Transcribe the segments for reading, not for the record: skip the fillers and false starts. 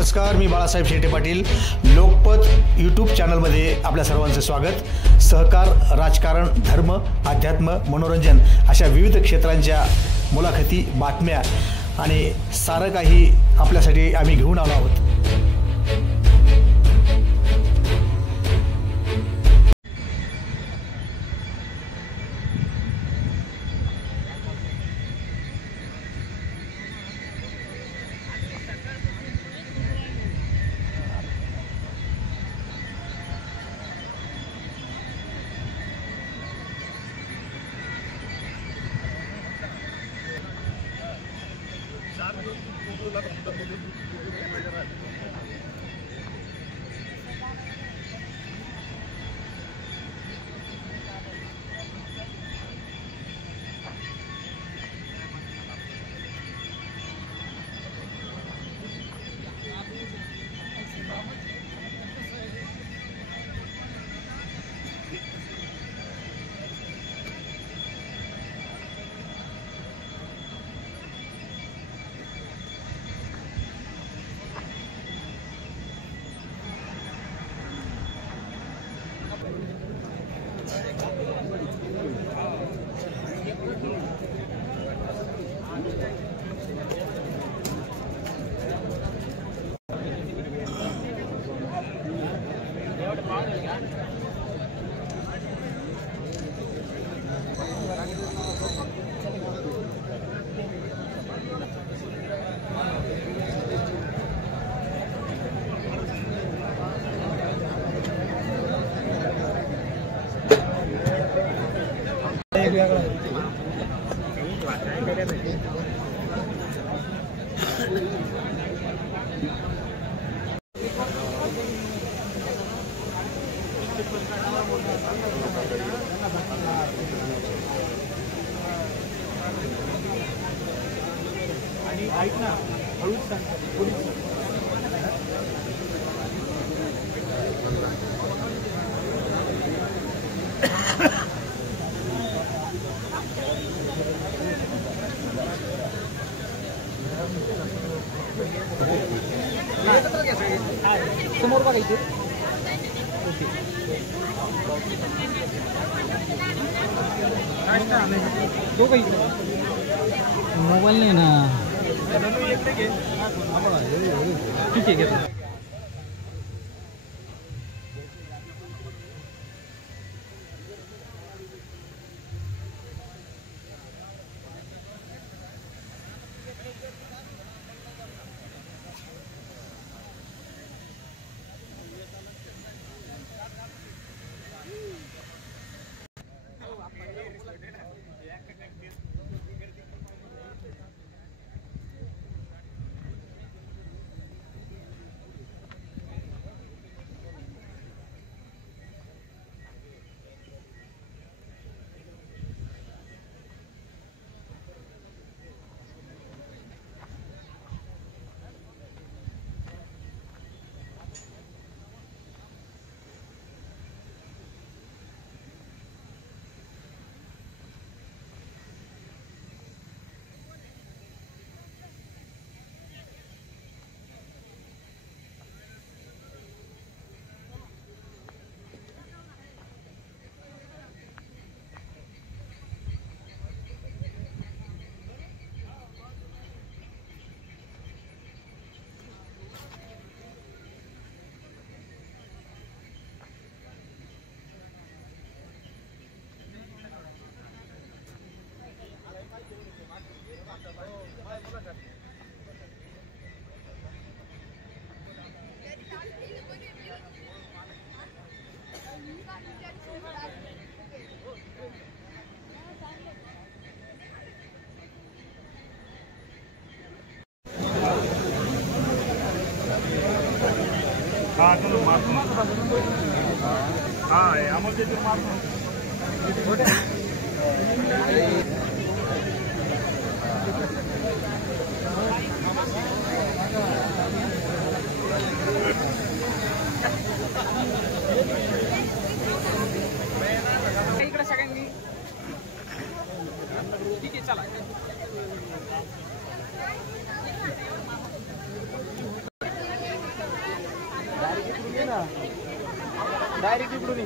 नमस्कार, मी बाळासाहेब शेटे पाटील. लोकपथ यूट्यूब चॅनलमध्ये आपल्या सर्वांचं स्वागत. सहकार, राजकारण, धर्म, अध्यात्म, मनोरंजन अशा विविध क्षेत्रांच्या मुलाखती, बातम्या आणि सारं काही आपल्यासाठी आम्ही घेऊन आलो आहोत. ऐक ना, हळूच सांग. समोर बघायचे. दोघं मोबाईल नाही ना. ठीक आहे, घेतो. डायरेक्ट इकडून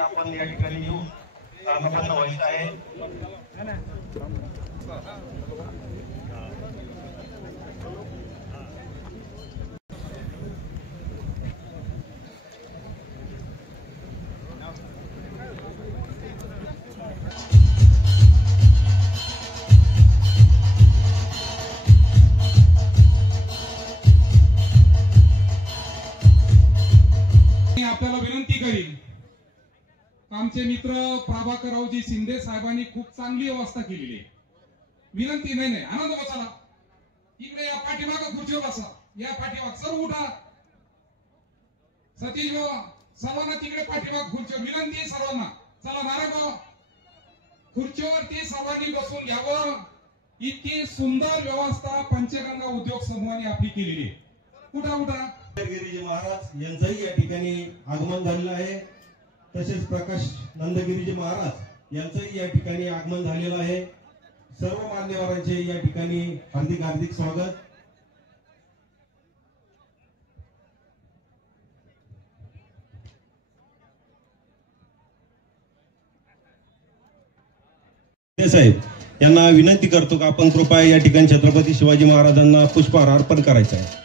आपण या ठिकाणी येऊ व्हायचं आहे. आपल्याला विनंती करीन, आमचे मित्र प्रभाकररावजी शिंदे साहेबांनी खूप चांगली व्यवस्था केलेली आहे. विनंती नाही आनंद बसाला इकडे या पाठीमागं खुर्चीवर बसा. या पाठीमाग सर्व उठा. सतीश बाबा सर्वांना तिकडे पाठीमाग खुर्चीवर. विनंती सर्वांना. चला नारायण खुर्चीवरती सर्वांनी बसून घ्यावं. इतकी सुंदर व्यवस्था पंचगंगा उद्योग समूहाने आपली केलेली आहे. उठा उठा. गिरीजी महाराज यांचंही या ठिकाणी आगमन झालेलं आहे. तसेच प्रकाश नंदगिरीजी महाराज यांचंही या ठिकाणी आगमन झालेलं आहे. सर्व मान्यवरांचे या ठिकाणी हार्दिक हार्दिक स्वागत. साहेब यांना विनंती करतो की आपण कृपया या ठिकाणी छत्रपती शिवाजी महाराजांना पुष्पहार अर्पण करायचा आहे.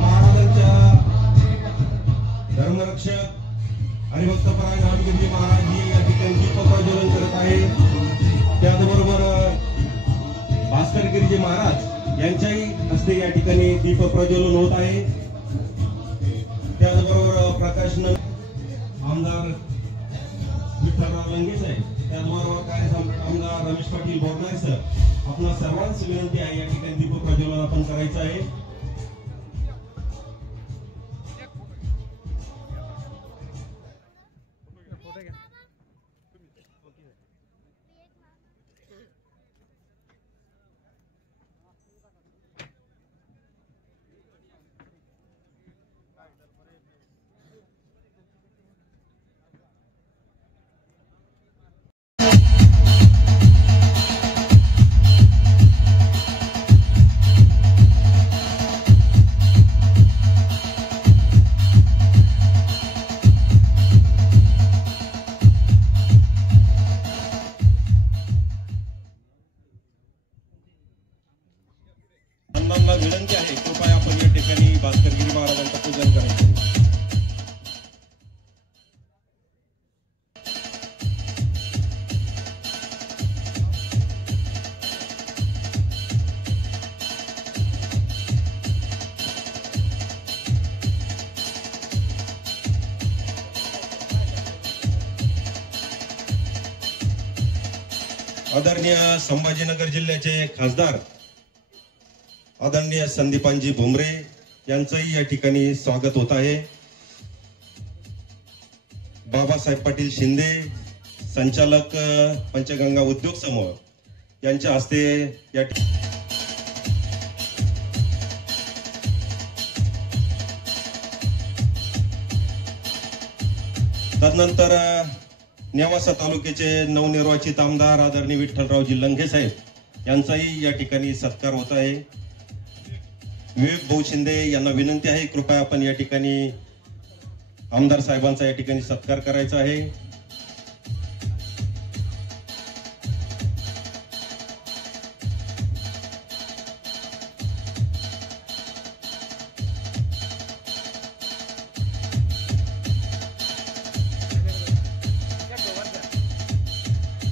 महाराजांच्या धर्मरक्षक हरिभक्तपरायण नामगिरी महाराज हे या ठिकाणी दीप प्रज्वलन करत आहे. त्याचबरोबर भास्कर गिरीजी महाराज यांच्याही हस्ते या ठिकाणी दीप प्रज्वलन होत आहे. त्याचबरोबर प्रकाश आमदार विठ्ठलराव लंगे साहेब, त्याचबरोबर कार्यसम्राट आमदार रमेश पाटील बोरनारे सर, आपल्या सर्वांची विनंती आहे या ठिकाणी दीप प्रज्वलन आपण करायचं आहे. मला विनंती आहे, कृपया आपण या ठिकाणी भास्करगिरी महाराजांचं पूजन करायचं. आदरणीय संभाजीनगर जिल्ह्याचे खासदार आदरणीय संदीपानजी भुमरे यांचंही या ठिकाणी स्वागत होत आहे. बाबासाहेब पाटील शिंदे संचालक पंचगंगा उद्योग समूह यांच्या हस्ते या तदनंतर नेवासा तालुक्याचे नवनिर्वाचित आमदार आदरणीय विठ्ठलरावजी लंघे साहेब यांचाही या ठिकाणी सत्कार होत आहे. विवेक भाऊ शिंदे यांना विनंती आहे, कृपया आपण या ठिकाणी आमदार साहेबांचा या ठिकाणी सत्कार करायचा आहे.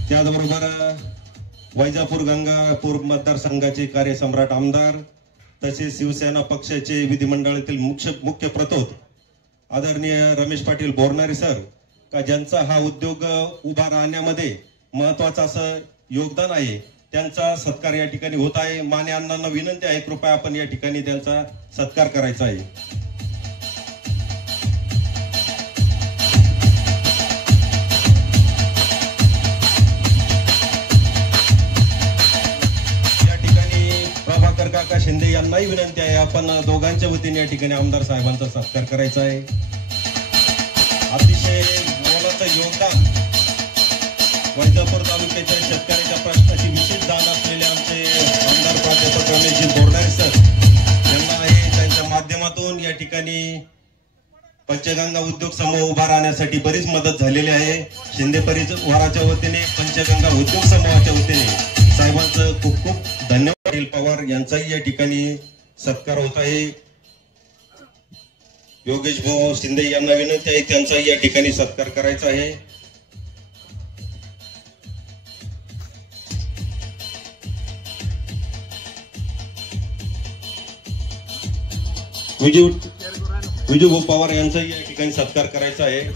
त्याचबरोबर वैजापूर गंगापूर मतदारसंघाचे कार्यसम्राट आमदार तसेच शिवसेना पक्षाचे विधिमंडळातील मुख्य प्रतोद आदरणीय रमेश पाटील बोरनारे सर, का ज्यांचा हा उद्योग उभा राहण्यामध्ये महत्वाचं असं योगदान आहे, त्यांचा सत्कार या ठिकाणी होत आहे. मान्य अण्णांना विनंती आहे, कृपया आपण या ठिकाणी त्यांचा सत्कार करायचा आहे. काका शिंदे यांनाही विनंती आहे, आपण दोघांच्या वतीने या ठिकाणी आमदार साहेबांचा सत्कार करायचा आहे. अतिशय मोलाचं योगदान वैजापूर तालुक्याच्या शेतकऱ्याच्या प्रश्नाची विशेष जाण असलेले आमचे आमदार प्राध्यापक रमेशजी बोरनारे सर यांना आहे. त्यांच्या माध्यमातून या ठिकाणी पंचगंगा उद्योग समूह उभा राहण्यासाठी बरीच मदत झालेली आहे. शिंदे परिवाराच्या वतीने पंचगंगा उद्योग समूहाच्या वतीने साहेबांचं खूप खूप धन्यवाद. पवार यांचाही या ठिकाणी सत्कार होत आहे. योगेश भाऊ शिंदे यांना विनंती आहे, त्यांचाही या ठिकाणी सत्कार करायचा आहे. विजू भाऊ पवार यांचाही या ठिकाणी सत्कार करायचा आहे.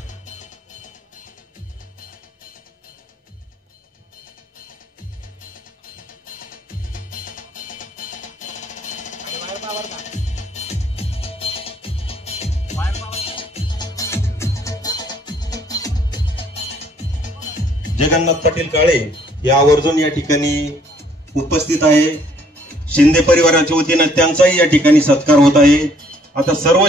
जगन्नाथ पाटील काळे या आवर्जून या ठिकाणी उपस्थित आहे. शिंदे परिवाराच्या वतीने त्यांचाही या ठिकाणी सत्कार होत आहे. आता सर्व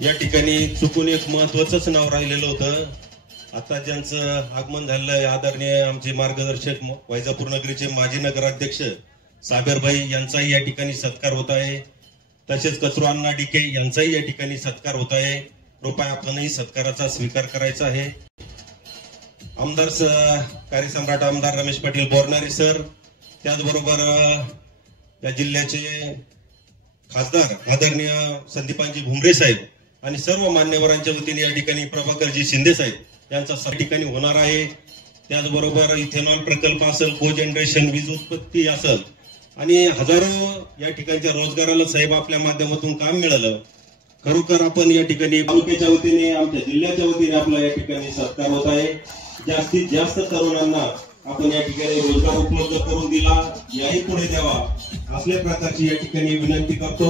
या ठिकाणी चुकून एक महत्वाचंच नाव राहिलेलं होतं. आता ज्यांचं आगमन झालंय आदरणीय आमचे मार्गदर्शक वैजापूर नगरीचे माजी नगराध्यक्ष साबेरभाई यांचाही या ठिकाणी सत्कार होत आहे. तसेच कचरू अण्णा डिके यांचाही या ठिकाणी सत्कार होत आहे. कृपया आपणही सत्काराचा स्वीकार करायचा आहे. आमदार कार्यसम्राट आमदार रमेश पाटील बोरनारे सर, त्याचबरोबर या जिल्ह्याचे खासदार आदरणीय संदीपानजी भुमरे साहेब आणि सर्व मान्यवरांच्या वतीने या ठिकाणी प्रभाकरजी शिंदे साहेब यांचा ठिकाणी होणार आहे. त्याचबरोबर इथेनॉल प्रकल्प असेल, को जनरेशन वीज उत्पत्ती असेल आणि हजारो या ठिकाणच्या रोजगाराला साहेब आपल्या माध्यमातून काम मिळालं. खरोखर आपण या ठिकाणी तालुक्याच्या वतीने आमच्या जिल्ह्याच्या वतीने आपला या ठिकाणी सत्कार होत आहे. जास्तीत जास्त तरुणांना आपण या ठिकाणी रोजगार उपलब्ध करून दिला, याही पुढे द्यावा असल्या प्रकारची या ठिकाणी विनंती करतो.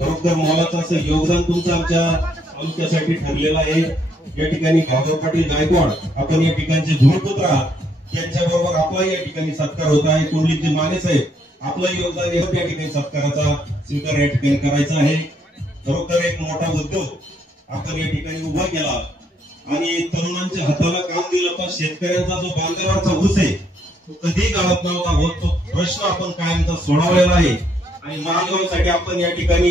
खरोखर मोलाचं असं योगदान तुमचं आमच्या तालुक्यासाठी ठरलेलं आहे. या ठिकाणी भाऊराव पाटील गायकवाड आपण या ठिकाणचे भूमिपुत्र आहात, त्यांच्याबरोबर आपला या ठिकाणी सत्कार होत आहे. कुंडलीजी माने साहेब आपलं योगदान या ठिकाणी सत्काराचा स्वीकार या ठिकाणी करायचा आहे. खरोखर एक मोठा उद्योग आपण या ठिकाणी उभा केला आणि तरुणांच्या हाताला काम दिलं, पण शेतकऱ्यांचा जो बांधावरचा ऊस आहे तो कधीही गावात नव्हता होत. तो प्रश्न आपण कायमचा सोडवलेला आहे आणि मालगावसाठी आपण या ठिकाणी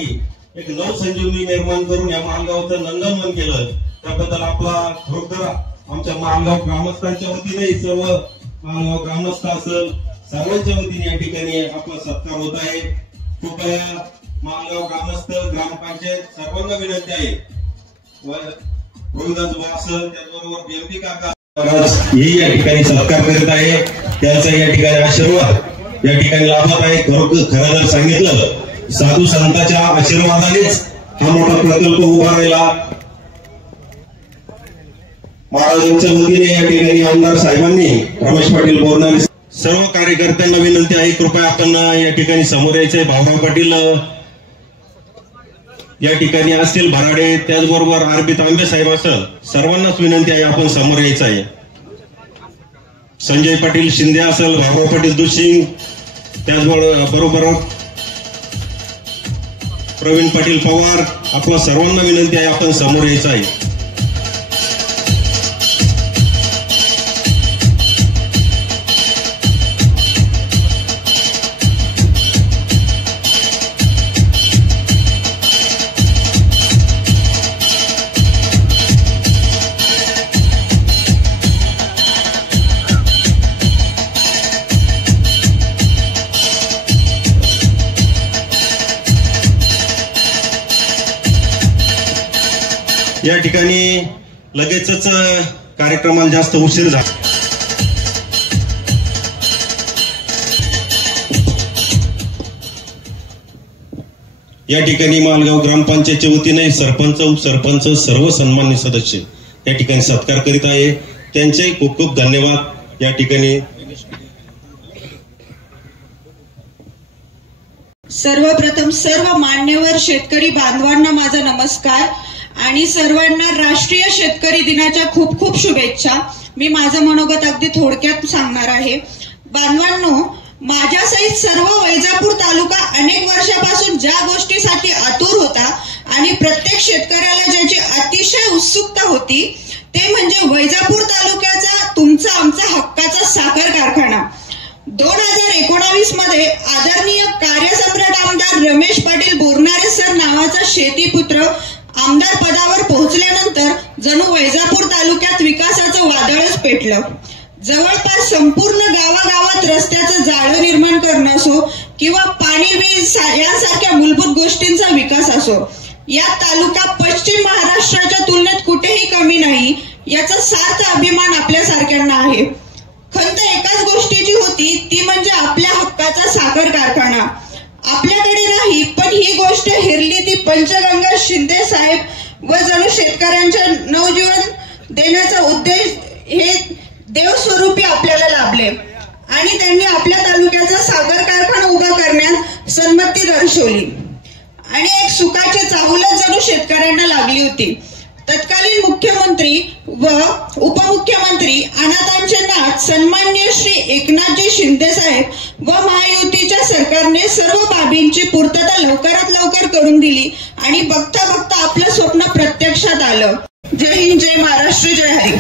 एक नवसंजीवनी निर्माण करून या मालगावचं नंदनवन केलं. त्याबद्दल आपला खरोखर आमच्या मालगाव ग्रामस्थांच्या वतीने सर्व मालगाव ग्रामस्थ असेल, सर्वांच्या वतीने या ठिकाणी आपला सत्कार होत आहे. कृपया मालगाव ग्रामस्थ ग्रामपंचायत सर्वांना विनंती आहे. रोहिदास वासल त्याचबरोबर बीएमपी काका हे या ठिकाणी सत्कार करीत आहे. त्यांचा या ठिकाणी आशीर्वाद या ठिकाणी लाभत आहे. खरं जर सांगितलं साधू संतांच्या आशीर्वादानेच हा मोठा प्रकल्प उभा राहिला. महाराजांच्या वतीने या ठिकाणी आमदार साहेबांनी रमेश पाटील बोरणारे सर्व कार्यकर्त्यांना विनंती आहे. कृपया आपण या ठिकाणी समोर यायचंय. भाऊराव पाटील या ठिकाणी असतील, भराडे त्याचबरोबर आरबी तांबे साहेब असेल, सर्वांनाच विनंती आहे आपण समोर यायचं आहे. संजय पाटील शिंदे असेल, भाऊराव पाटील दुसिंग त्याचबरोबर प्रवीण पाटील पवार, आपल्या सर्वांना विनंती आहे आपण समोर यायचं आहे. या ठिकाणी लगेचच कार्यक्रमाला जास्त उशीर झाला. या ठिकाणी मालगाव ग्रामपंचायतच्या वतीने सरपंच उपसरपंच सर्व सन्मान्य सदस्य या ठिकाणी सत्कार करीत आहे. त्यांचे खूप खूप धन्यवाद. या ठिकाणी सर्वप्रथम सर्व मान्यवर शेतकरी बांधवांना माझा नमस्कार आणि सर्वांना राष्ट्रीय शेतकरी दिनाच्या खूप खूप शुभेच्छा. मी माझं मनोगत अगदी थोडक्यात सांगणार आहे. बांधवांनो, माझ्यासहित सर्व वैजापूर तालुका अनेक वर्षापासून ज्या गोष्टीसाठी आतुर होता आणि प्रत्येक शेतकऱ्याला ज्याची अतिशय उत्सुकता होती ते म्हणजे वैजापूर तालुक्याचा तुमचा आमचा हक्काचा साखर कारखाना. 2019 मध्ये आदरणीय कार्यसम्राट आमदार रमेश पाटील बोरणारे सर नावाचा शेतीपुत्र आमदार पदावर पोहोचल्यानंतर जणू वैजापूर तालुक्यात विकासाचं वादळच पेटलं. जवळपास संपूर्ण गावागावात रस्त्याचं जाळं निर्माण करणं असो किंवा पाणी वीज यांसारख्या मूलभूत गोष्टींचा विकास असो, या तालुका पश्चिम महाराष्ट्राच्या तुलनेत कुठेही कमी नाही याचा सार्थ अभिमान आपल्यासारख्यांना आहे. खंत एकाच गोष्टीची होती, ती म्हणजे आपल्या हक्काचा साखर कारखाना. आपल्याकडे नाही, पण ही गोष्ट हेरली ती पंचगंगा शिंदे साहेब व जणू शेतकऱ्यांच्या नवजीवन देण्याचा उद्देश हे देवस्वरूपी आपल्याला लाभले आणि त्यांनी आपल्या तालुक्याचा साखर कारखाना उभा करण्यात संमती दर्शवली आणि एक सुखाची चाहुलच जणू शेतकऱ्यांना लागली होती. तत्कालीन मुख्यमंत्री व उपमुख्यमंत्री अनाथांचे नाथ सन्मान्य श्री एकनाथजी शिंदे साहेब व महायुतीच्या सरकारने सर्व बाबींची पूर्तता लवकरात लवकर करून दिली आणि बघता बघता आपलं स्वप्न प्रत्यक्षात आलं. जय हिंद, जय महाराष्ट्र, जय हरी.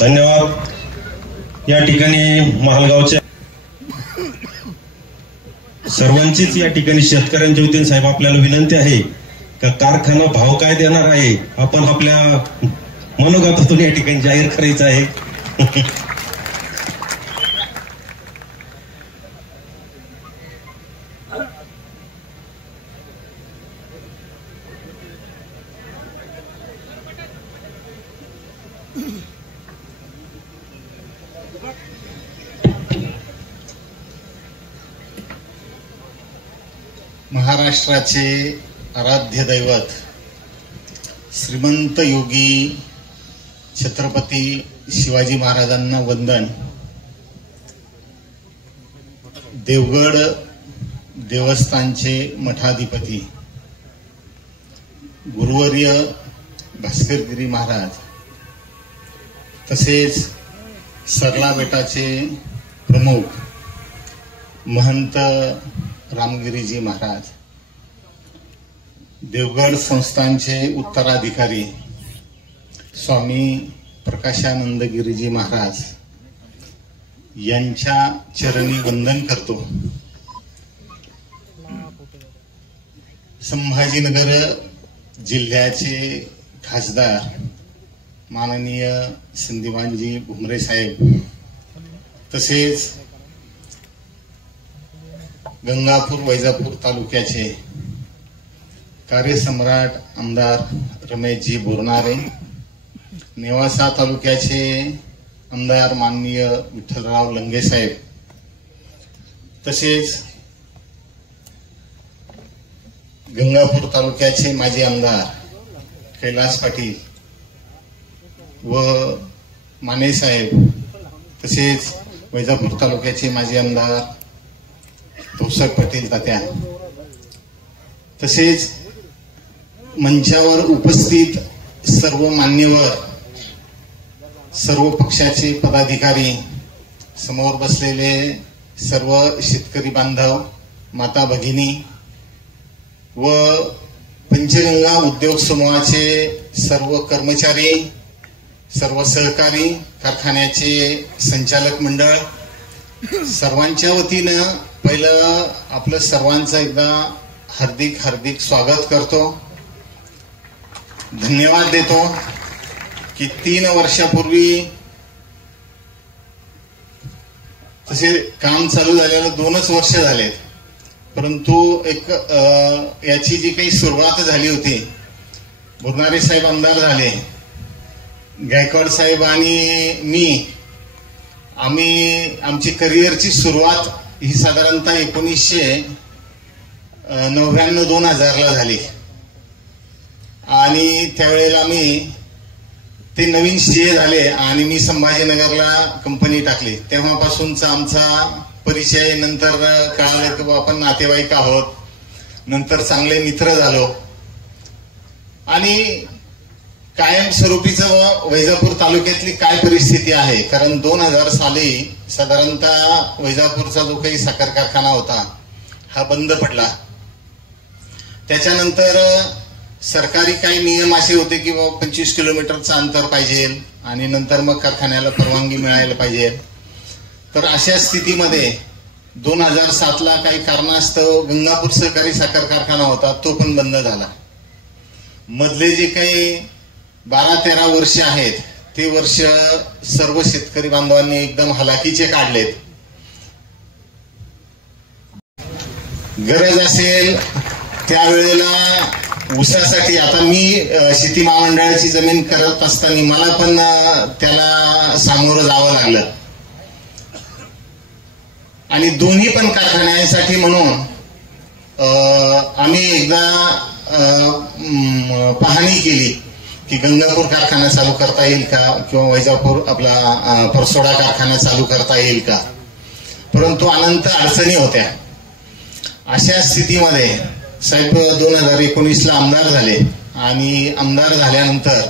धन्यवाद. या ठिकाणी मालगावच्या सर्वांचीच या ठिकाणी शेतकऱ्यांच्या वतीने साहेब आपल्याला विनंती आहे का कारखाना भाव काय देणार आहे आपण आपल्या मनोगतातून या ठिकाणी जाहीर करायचं आहे. महाराष्ट्राचे आराध्य दैवत श्रीमंत योगी छत्रपती शिवाजी महाराजांना वंदन. देवगड देवस्थानचे मठाधिपती गुरुवर्य भास्करगिरी महाराज, तसेच सरला बेटाचे प्रमुख महंत रामगिरीजी महाराज, देवगड संस्थानचे उत्तराधिकारी स्वामी प्रकाशानंदगिरीजी महाराज यांच्या चरणी वंदन करतो. संभाजीनगर जिल्ह्याचे खासदार माननीय संदीपानजी भुमरे साहेब तसेच गंगापूर वैजापूर तालुक्याचे कार्यसम्राट आमदार रमेशजी बोरनारे, नेवासा तालुक्याचे आमदार माननीय विठ्ठलराव लंगे साहेब, तसेच गंगापूर तालुक्याचे माजी आमदार कैलास पाटील व माने साहेब, तसेच वैजापूर तालुक्याचे माजी आमदार तौसफ पाटील तात्या, तसेच मंचावर उपस्थित सर्व मान्यवर, सर्व पक्षाचे पदाधिकारी, समोर बसलेले सर्व शेतकरी बांधव, माता भगिनी व पंचगंगा उद्योग समूहाचे सर्व कर्मचारी, सर्व सहकारी, कारखान्याचे संचालक मंडळ, सर्वांच्या वतीनं पहिलं आपलं सर्वांचं एकदा हार्दिक हार्दिक स्वागत करतो, धन्यवाद देतो की 3 वर्षापूर्वी तसे काम चालू झालेलं 2च वर्ष झालेत, परंतु एक याची जी काही सुरुवात झाली होती, बोरनारे साहेब आमदार झाले, गायकवाड साहेब आणि मी, आमची करिअरची सुरुवात ही साधारणतः 1999-2000 झाली आणि त्यावेळेला ते नवीन सीए झाले आणि मी संभाजीनगरला कंपनी टाकली. तेव्हापासूनचा आमचा परिचय, नंतर कळालं की आपण नातेवाईक आहोत, नंतर चांगले मित्र झालो आणि कायमस्वरूपीचं वैजापूर तालुक्यातली काय परिस्थिती आहे, कारण 2000 साली साधारणतः वैजापूरचा जो काही साखर कारखाना होता हा बंद पडला. त्याच्यानंतर सरकारी काही नियम असे होते की 25 किलोमीटरचं अंतर पाहिजे आणि नंतर मग कारखान्याला परवानगी मिळायला पाहिजे. तर अशा स्थितीमध्ये 2007ला काही कारणास्तव गंगापूर सहकारी साखर कारखाना होता तो पण बंद झाला. मधले जे काही 12-13 वर्ष आहेत ते वर्ष सर्व शेतकरी बांधवांनी एकदम हलाखीचे काढलेत. गरज असेल त्यावेळेला ऊसासाठी, आता मी शेती महामंडळाची जमीन करत असताना मला पण त्याला सामोरं जावं लागलं आणि दोन्ही पण कारखान्यांसाठी म्हणून आम्ही एकदा पाहणी केली की गंगापूर कारखाना चालू करता येईल का किंवा वैजापूर आपला परसोडा कारखाना चालू करता येईल का, परंतु अनंत अडचणी होत्या. अशा स्थितीमध्ये साहेब 2019ला आमदार झाले आणि आमदार झाल्यानंतर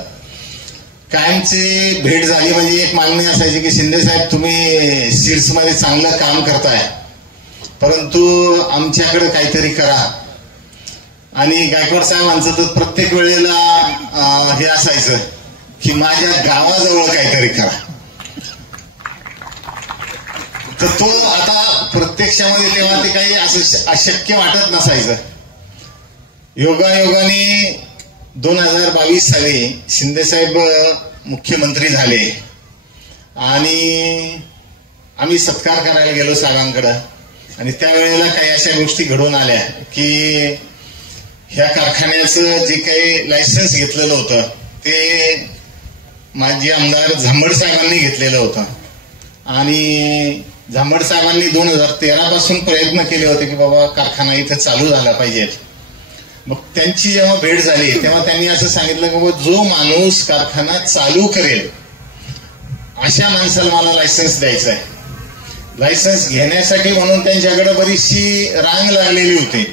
कायमची भेट झाली. म्हणजे एक मागणी असायची की शिंदे साहेब तुम्ही सीड्स मध्ये चांगलं काम करताय, परंतु आमच्याकडे काहीतरी करा. आणि गायकवाड साहेबांचं तर प्रत्येक वेळेला हे असायचं की माझ्या गावाजवळ काहीतरी करा. तर तो आता प्रत्यक्षामध्ये तेव्हा ते काही असं अशक्य वाटत नसायचं. योगायोगाने 2022 साली शिंदेसाहेब मुख्यमंत्री झाले आणि आम्ही सत्कार करायला गेलो साहेबांकडे आणि त्यावेळेला काही अशा गोष्टी घडून आल्या की ह्या कारखान्याचं जे काही लायसन्स घेतलेलं होतं ते माजी आमदार झांबड साहेबांनी घेतलेलं होतं आणि झांबड साहेबांनी 2013 पासून प्रयत्न केले होते की बाबा कारखाना इथं चालू झाला पाहिजे. मग त्यांची जेव्हा भेट झाली तेव्हा त्यांनी असं सांगितलं की बाबा जो माणूस कारखाना चालू करेल अशा माणसाला मला लायसन्स द्यायचं आहे. लायसन्स घेण्यासाठी म्हणून त्यांच्याकडे बरीचशी रांग लागलेली होती.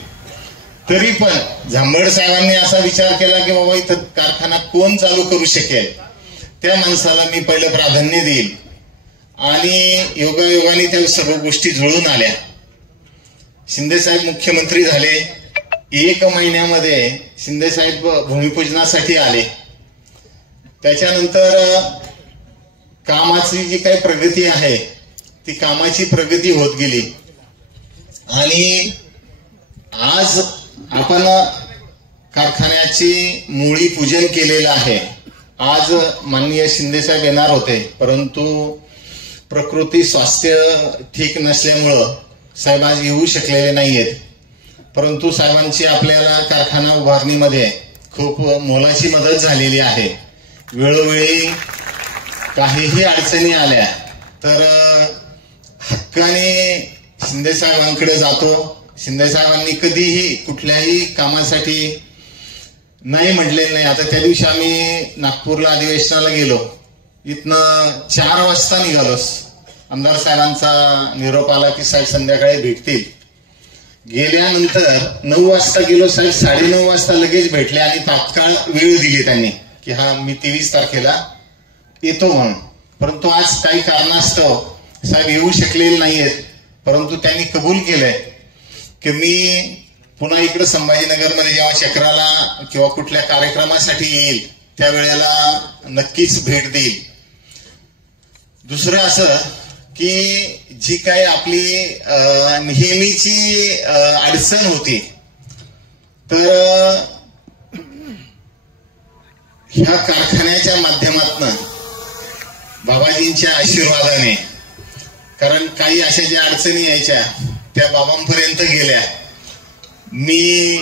तरी पण झांबड साहेबांनी असा विचार केला की बाबा इथं कारखाना कोण चालू करू शकेल त्या माणसाला मी पहिलं प्राधान्य देईल आणि योगायोगाने त्या सर्व गोष्टी जुळून आल्या. शिंदेसाहेब मुख्यमंत्री झाले. 1 महिन्यामध्ये शिंदेसाहेब भूमिपूजनासाठी आले. त्याच्यानंतर कामाची जी काही प्रगती आहे ती कामाची प्रगती होत गेली आणि आज आपण कारखान्याची मुळी पूजन केलेलं आहे. आज माननीय शिंदेसाहेब येणार होते, परंतु प्रकृती स्वास्थ्य ठीक नसल्यामुळं साहेब आज येऊ शकलेले नाहीयेत. परंतु साहेबांची आपल्याला कारखाना उभारणीमध्ये खूप मोलाची मदत झालेली आहे. वेळोवेळी काहीही अडचणी आल्या तर हक्काने शिंदे साहेबांकडे जातो. शिंदे साहेबांनी कधीही कुठल्याही कामासाठी नाही म्हटलेलं नाही. आता त्या दिवशी आम्ही नागपूरला अधिवेशनाला गेलो. इथनं 4 वाजता निघालो. आमदार साहेबांचा निरोप आला की साहेब संध्याकाळी भेटतील. गेल्यानंतर 9 वाजता गेलो. साहेब 9:30 वाजता लगेच भेटले आणि तात्काळ वेळ दिली त्यांनी की हा मी 23 तारखेला येतो म्हणून. परंतु आज काही कारणास्तव साहेब येऊ शकलेले नाहीयेत. परंतु त्यांनी कबूल केलंय की मी पुन्हा इकडे संभाजीनगरमध्ये जेव्हा चक्राला किंवा कुठल्या कार्यक्रमासाठी येईल त्यावेळेला नक्कीच भेट देईल. दुसरं असं की जी काही आपली नेहमीची अडचण होती तर ह्या कारखान्याच्या माध्यमातून बाबाजींच्या आशीर्वादाने, कारण काही अशा ज्या अडचणी यायच्या त्या बाबांपर्यंत गेल्या. मी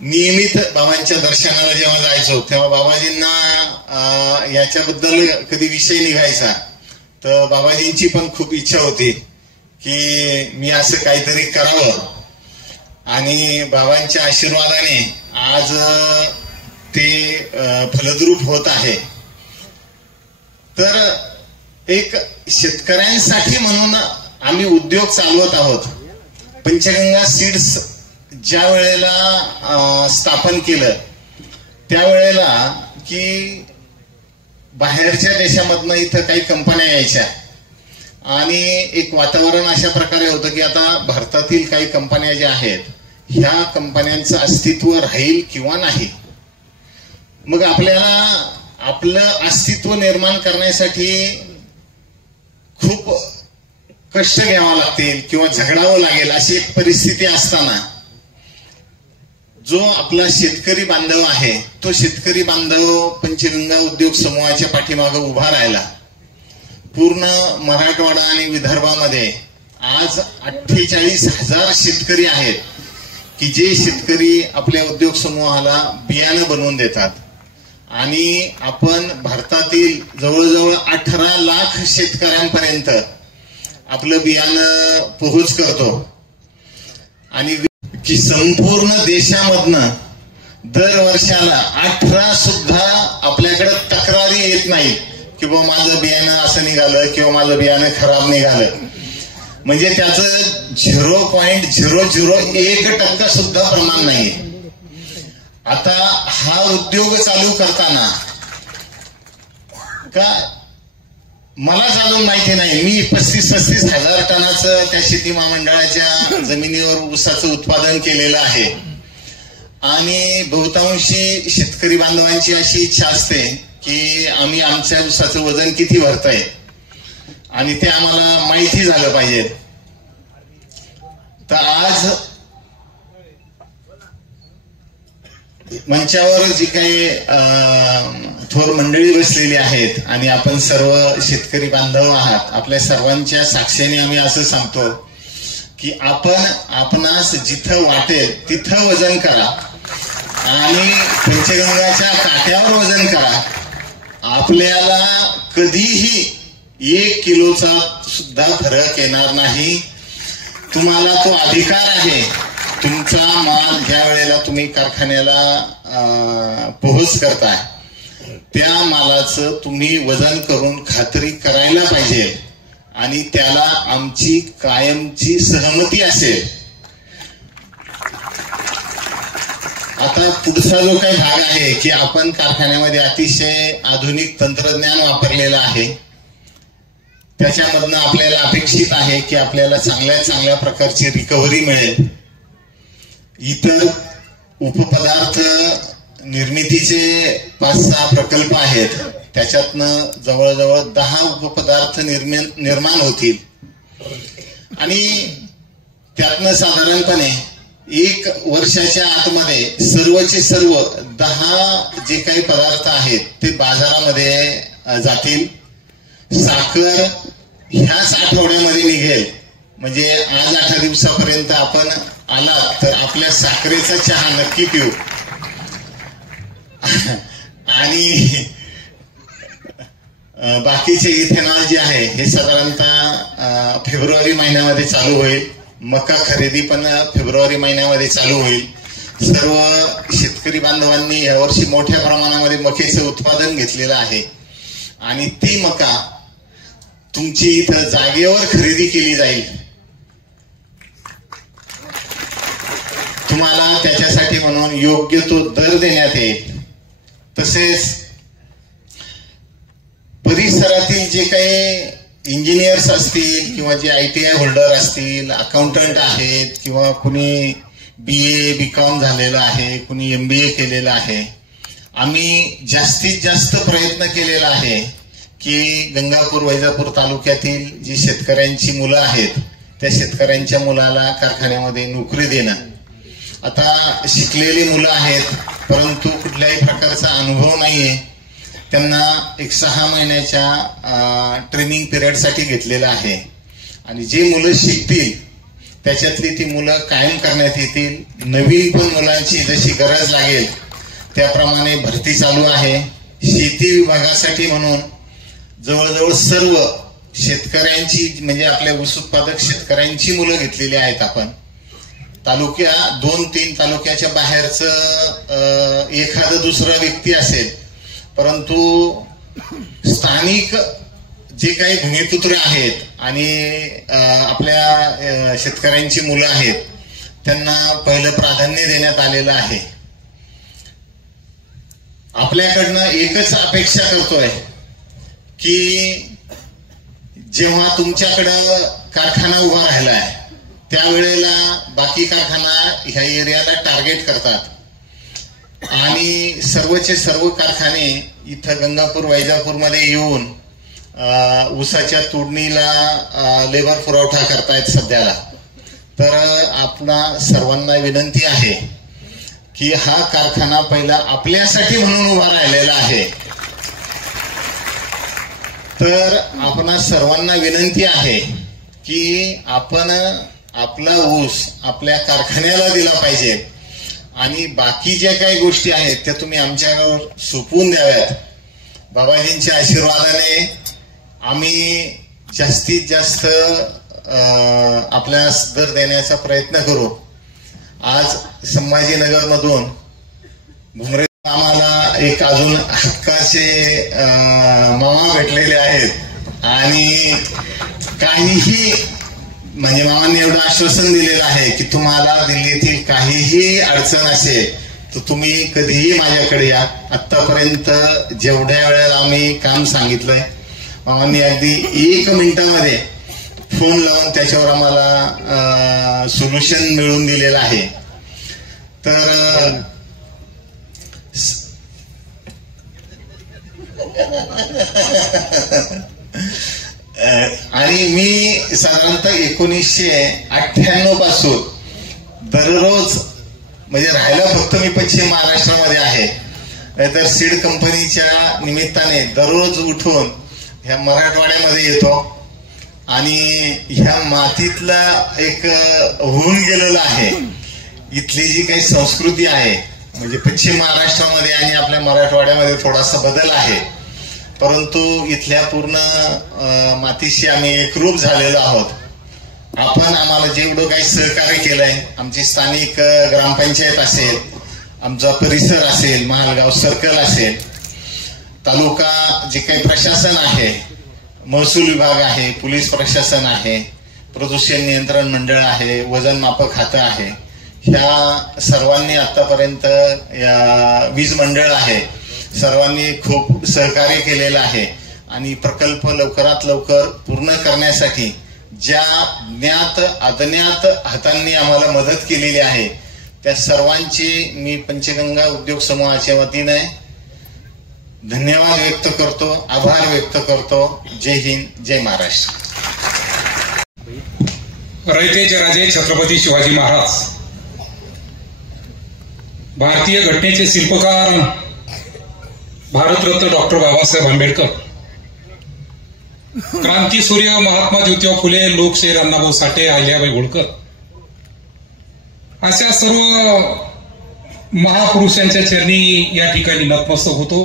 नियमित बाबांच्या दर्शनाला जेव्हा जायचो तेव्हा बाबाजींना याच्याबद्दल कधी विषय निघायचा तर बाबाजींची पण खूप इच्छा होती की मी असं काहीतरी करावं. आणि बाबांच्या आशीर्वादाने आज ते फलद्रूप होत आहे. तर एक शेतकऱ्यांसाठी म्हणून आम्ही उद्योग चालवत आहोत. पंचगंगा सीड्स ज्या वेळेला स्थापन केलं त्यावेळेला की बाहेरच्या देशामधनं इथं काही कंपन्या यायच्या आणि एक वातावरण अशा प्रकारे होतं की आता भारतातील काही कंपन्या ज्या आहेत ह्या कंपन्यांचं अस्तित्व राहील किंवा नाही. मग आपल्याला आपलं अस्तित्व निर्माण करण्यासाठी खूप कष्ट घ्यावं लागतील किंवा झगडावं लागेल अशी एक परिस्थिती असताना जो आपला शेतकरी बांधव आहे तो शेतकरी बांधव पंचगंगा उद्योग समूहाच्या पाठीमागे उभा राहिला. पूर्ण मराठवाडा आणि विदर्भामध्ये आज 48,000 शेतकरी आहेत की जे शेतकरी आपल्या उद्योग समूहाला बियाणं बनवून देतात. आणि आपण भारतातील जवळजवळ 18 लाख शेतकऱ्यांपर्यंत आपलं बियाणं पोहोच करतो. आणि की संपूर्ण देशामधनं दरवर्षाला 18 सुद्धा आपल्याकडे तक्रारी येत नाही की बाबा माझं बियाणं असं निघालं किंवा माझं बियाणं खराब निघालं. म्हणजे त्याचं 0.001% सुद्धा प्रमाण नाहीये. आता हा उद्योग चालू करताना का मलाच अजून माहिती नाही. मी 35-35 हजार टनाचं त्या शेती महामंडळाच्या जमिनीवर ऊसाचं उत्पादन केलेलं आहे. आणि बहुतांशी शेतकरी बांधवांची अशी इच्छा असते की आम्ही आमच्या ऊसाचं वजन किती भरतंय आणि ते आम्हाला माहिती झालं पाहिजे. तर आज मंचावर जी काही थोर मंडळी बसलेली आहेत आणि आपण सर्व शेतकरी बांधव आहात, आपल्या सर्वांच्या साक्षीने आम्ही असं सांगतो की आपणास जिथं वाटेल तिथं वजन करा आणि पंचगंगाच्या काठ्यावर वजन करा. आपल्याला कधीही 1 किलोचा सुद्धा फरक येणार नाही. तुम्हाला तो अधिकार आहे. तुमचा माल ज्या वेळेला तुम्ही कारखान्याला पोहोच करताय त्या मालाचं तुम्ही वजन करून खात्री करायला पाहिजे आणि त्याला आमची कायमची सहमती असेल. आता पुढचा जो काही भाग आहे की आपण कारखान्यामध्ये अतिशय आधुनिक तंत्रज्ञान वापरलेलं आहे. त्याच्यामधनं आपल्याला अपेक्षित आहे की आपल्याला चांगल्या प्रकारची रिकव्हरी मिळेल. इतर उपपदार्थ निर्मितीचे 5-6 प्रकल्प आहेत. त्याच्यातनं जवळजवळ 10 उपपदार्थ निर्माण होतील आणि त्यातनं साधारणपणे 1 वर्षाच्या आतमध्ये सर्वचे सर्व 10 जे काही पदार्थ आहेत ते बाजारामध्ये जातील. साखर ह्याच आठवड्यामध्ये निघेल. म्हणजे आज 8 दिवसापर्यंत आपण आलात तर आपल्या साखरेचा चहा नक्की पिऊ. आणि बाकीचे इथेनॉल जे आहे हे साधारणतः फेब्रुवारी महिन्यामध्ये चालू होईल. मका खरेदी पण फेब्रुवारी महिन्यामध्ये चालू होईल. सर्व शेतकरी बांधवांनी यावर्षी मोठ्या प्रमाणामध्ये मक्याचं उत्पादन घेतलेलं आहे आणि ती मका तुमची इथं जागेवर खरेदी केली जाईल. तुम्हाला त्याच्यासाठी म्हणून योग्य तो दर देण्यात येईल. तसेच परिसरातील जे काही इंजिनियर्स असतील किंवा जे ITI होल्डर असतील, अकाउंटंट आहेत किंवा कुणी BA BCom झालेलं आहे, कुणी MBA केलेलं आहे, आम्ही जास्तीत जास्त प्रयत्न केलेला आहे की गंगापूर वैजापूर तालुक्यातील जी शेतकऱ्यांची मुलं आहेत त्या शेतकऱ्यांच्या मुलाला कारखान्यामध्ये नोकरी देणं. आता शिकलेली मुलं आहेत परंतु कुठल्याही प्रकारचा अनुभव नाहीये. त्यांना एक 6 महिन्याच्या ट्रेनिंग पिरियडसाठी घेतलेलं आहे आणि जे मुलं शिकतील त्याच्यातली ती मुलं कायम करण्यात येतील. नवीन पण मुलांची जशी गरज लागेल त्याप्रमाणे भरती चालू आहे. शेती विभागासाठी म्हणून जवळजवळ सर्व शेतकऱ्यांची म्हणजे आपल्या ऊस उत्पादक शेतकऱ्यांची मुलं घेतलेली आहेत आपण. तालुक्या 2-3 तालुक्याच्या बाहेरचं एखादं दुसरं व्यक्ती असेल परंतु स्थानिक जे काही भूमिपुत्र आहेत आणि आपल्या शेतकऱ्यांची मुलं आहेत त्यांना पहिलं प्राधान्य देण्यात आलेलं आहे. आपल्याकडनं एकच अपेक्षा करतोय की जेव्हा तुमच्याकडं कारखाना उभा राहिलाय त्यावेळेला बाकी कारखाना ह्या एरियाला टार्गेट करतात आणि सर्वचे सर्व कारखाने इथं गंगापूर वैजापूरमध्ये येऊन ऊसाच्या तोडणीला लेबर पुरवठा करतायत सध्याला. तर आपणा सर्वांना विनंती आहे की हा कारखाना पहिला आपल्यासाठी म्हणून उभा राहिलेला आहे. तर आपणा सर्वांना विनंती आहे की आपण आपला ऊस आपल्या कारखान्याला दिला पाहिजे आणि बाकी ज्या काही गोष्टी आहेत त्या तुम्ही आमच्यावर सोपवून द्याव्यात. बाबाजींच्या आशीर्वादाने आम्ही जास्तीत जास्त आपल्यास दर देण्याचा प्रयत्न करू. आज संभाजीनगर मधून भुमरे आम्हाला एक अजून हक्काचे मामा भेटलेले आहेत आणि काहीही म्हणजे मामांनी एवढं आश्वासन दिलेलं आहे की तुम्हाला दिल्लीतील काहीही अडचण असेल तर तुम्ही कधीही माझ्याकडे या. आतापर्यंत जेवढ्या वेळेला आम्ही काम सांगितलंय मामांनी अगदी 1 मिनिटामध्ये फोन लावून त्याच्यावर आम्हाला सोल्युशन मिळवून दिलेलं आहे. तर आणि मी साधारणतः 1998 पासून दररोज म्हणजे राहायला फक्त मी पश्चिम महाराष्ट्रामध्ये आहे तर सीड कंपनीच्या निमित्ताने दररोज उठून ह्या मराठवाड्यामध्ये येतो आणि ह्या मातीतला एक होऊन गेलेला आहे. इथली जी काही संस्कृती आहे म्हणजे पश्चिम महाराष्ट्रामध्ये आणि आपल्या मराठवाड्यामध्ये थोडासा बदल आहे परंतु इथल्या पूर्ण मातीशी आम्ही एकरूप झालेलो आहोत. आपण आम्हाला जेवढं काही सहकार्य केलंय आमची स्थानिक ग्रामपंचायत असेल, आमचा परिसर असेल, महालगाव सर्कल असेल, तालुका जे काही प्रशासन आहे, महसूल विभाग आहे, पोलीस प्रशासन आहे, प्रदूषण नियंत्रण मंडळ आहे, वजन मापक खातं आहे, ह्या सर्वांनी आतापर्यंत या वीज मंडळ आहे सर्वांनी खूप सहकार्य केलेलं आहे आणि प्रकल्प लवकरात लवकर पूर्ण करण्यासाठी ज्या ज्ञात अज्ञात हातांनी आम्हाला मदत केलेली आहे त्या सर्वांची मी पंचगंगा उद्योग समूहाच्या वतीने धन्यवाद व्यक्त करतो, आभार व्यक्त करतो. जय हिंद, जय महाराष्ट्र. रयतेचे राजे छत्रपती शिवाजी महाराज, भारतीय घटनेचे शिल्पकार भारतरत्न डॉक्टर बाबासाहेब आंबेडकर, क्रांतीसूर्य महात्मा ज्योतिबा फुले, लोकशाहीर अण्णाभाऊ साठे, अहिल्याबाई होळकर अशा सर्व महापुरुषांच्या चरणी या ठिकाणी नतमस्तक होतो.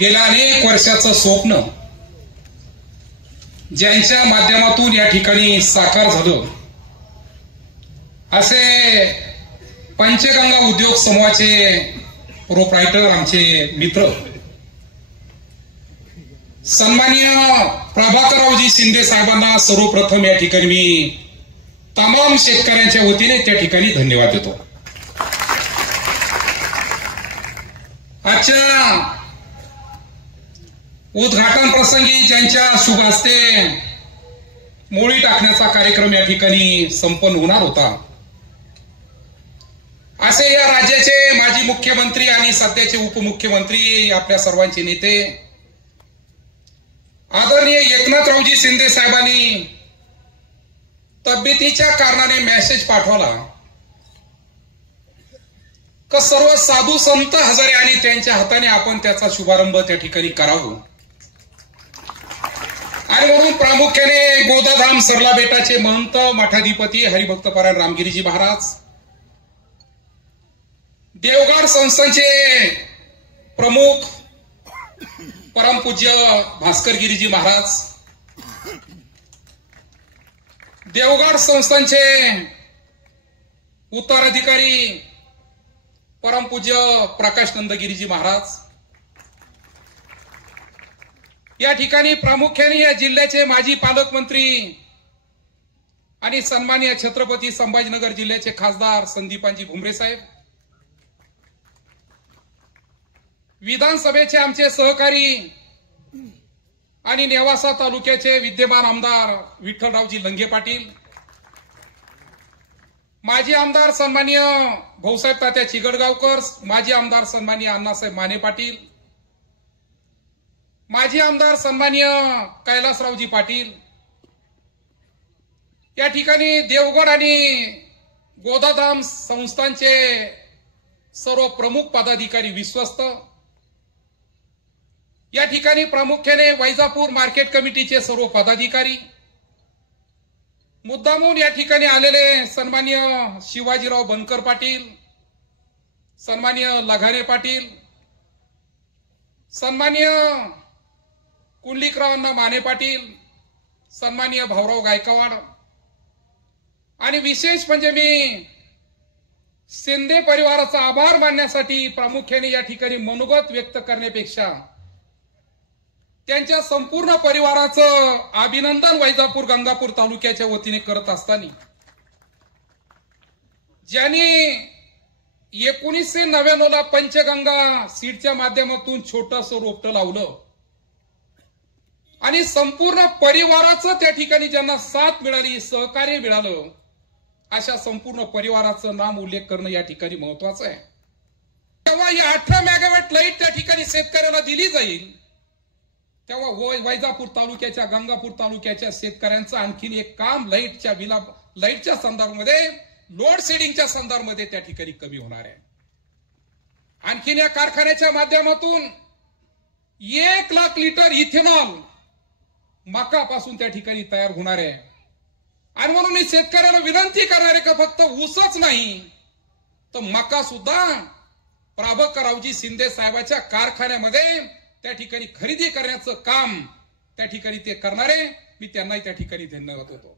गेल्या अनेक वर्षाचं स्वप्न ज्यांच्या माध्यमातून या ठिकाणी साकार झालं असे पंचगंगा उद्योग समूहाचे प्रोप्रायटर आमचे मित्र सन्माननीय प्रभाकररावजी शिंदे साहेबांना सर्वप्रथम या ठिकाणी मी तमाम शेतकऱ्यांच्या वतीने त्या ठिकाणी धन्यवाद देतो. आजच्या उद्घाटन प्रसंगी ज्यांच्या शुभ हस्ते मोळी टाकण्याचा कार्यक्रम या ठिकाणी संपन्न होणार होता असे या राज्याचे माजी मुख्यमंत्री आणि सध्याचे उपमुख्यमंत्री आपल्या सर्वांचे नेते आदरणीय एकनाथरावजी शिंदे साहेबांनी तब्येतीच्या कारणाने मेसेज पाठवला का सर्व साधू संत हजारे आणि त्यांच्या हाताने आपण त्याचा शुभारंभ त्या ठिकाणी करावं. आणि म्हणून प्रामुख्याने गोदाधाम सरला बेटाचे महंत मठाधिपती हरिभक्तपरायण रामगिरीजी महाराज, देवगड संस्थांचे प्रमुख परमपूज्य भास्करगिरीजी महाराज, देवगड संस्थांचे उत्तराधिकारी परमपूज्य प्रकाश नंदगिरीजी महाराज, या ठिकाणी प्रामुख्याने या जिल्ह्याचे माजी पालकमंत्री आणि सन्माननीय छत्रपती संभाजीनगर जिल्ह्याचे खासदार संदीपानजी भुमरे साहेब, विधानसभेचे आमचे सहकारी आणि नेवासा तालुक्याचे विद्यमान आमदार विठ्ठलरावजी लंगे पाटील, माजी आमदार सन्माननीय भाऊसाहेब तात्या चिगडगावकर, माजी आमदार सन्माननीय अण्णासाहेब माने पाटील, माजी आमदार सन्माननीय कैलासरावजी पाटील, या ठिकाणी देवगड आणि गोदाधाम संस्थांचे सर्व प्रमुख पदाधिकारी विश्वस्त, या ठिकाणी प्रामुख्याने वैजापूर मार्केट कमिटीचे सर्व पदाधिकारी, मुद्दामून या ठिकाणी आलेले सन्माननीय शिवाजीराव बनकर पाटील, सन्माननीय लघाणे पाटील, सन्माननीय कुंडलिकरावांना माने पाटील, सन्माननीय भाऊराव गायकवाड आणि विशेष म्हणजे मी शिंदे परिवाराचा आभार मानण्यासाठी प्रामुख्याने या ठिकाणी मनोगत व्यक्त करण्यापेक्षा त्यांच्या संपूर्ण परिवाराचं अभिनंदन वैजापूर गंगापूर तालुक्याच्या वतीने करत असताना ज्यांनी 1999 ला पंचगंगा सीडच्या माध्यमातून छोटंसं रोपटं लावलं आणि संपूर्ण परिवाराचं त्या ठिकाणी ज्यांना साथ मिळाली, सहकार्य मिळालं, अशा संपूर्ण परिवाराचं नाम उल्लेख करणं या ठिकाणी महत्वाचं आहे. तेव्हा ही 18 मेगावॅट लाईट त्या ठिकाणी शेतकऱ्याला दिली जाईल तेव्हा वैजापूर तालुक्याच्या गंगापूर तालुक्याच्या शेतकऱ्यांचं आणखीन एक काम लाईटच्या संदर्भामध्ये, लोड शेडिंगच्या संदर्भामध्ये त्या ठिकाणी कमी होणार आहे. आणखीन या कारखान्याच्या माध्यमातून 1 लाख लिटर इथेनॉल मकापासून त्या ठिकाणी तयार होणार आहे. आणि म्हणून मी शेतकऱ्याला विनंती करणार आहे का फक्त ऊसच नाही तर मका सुद्धा प्रभाकररावजी शिंदे साहेबांच्या कारखान्यामध्ये त्या ठिकाणी खरेदी करण्याचं काम त्या ठिकाणी ते करणारे, मी त्यांनाही त्या ठिकाणी धन्यवाद होतो.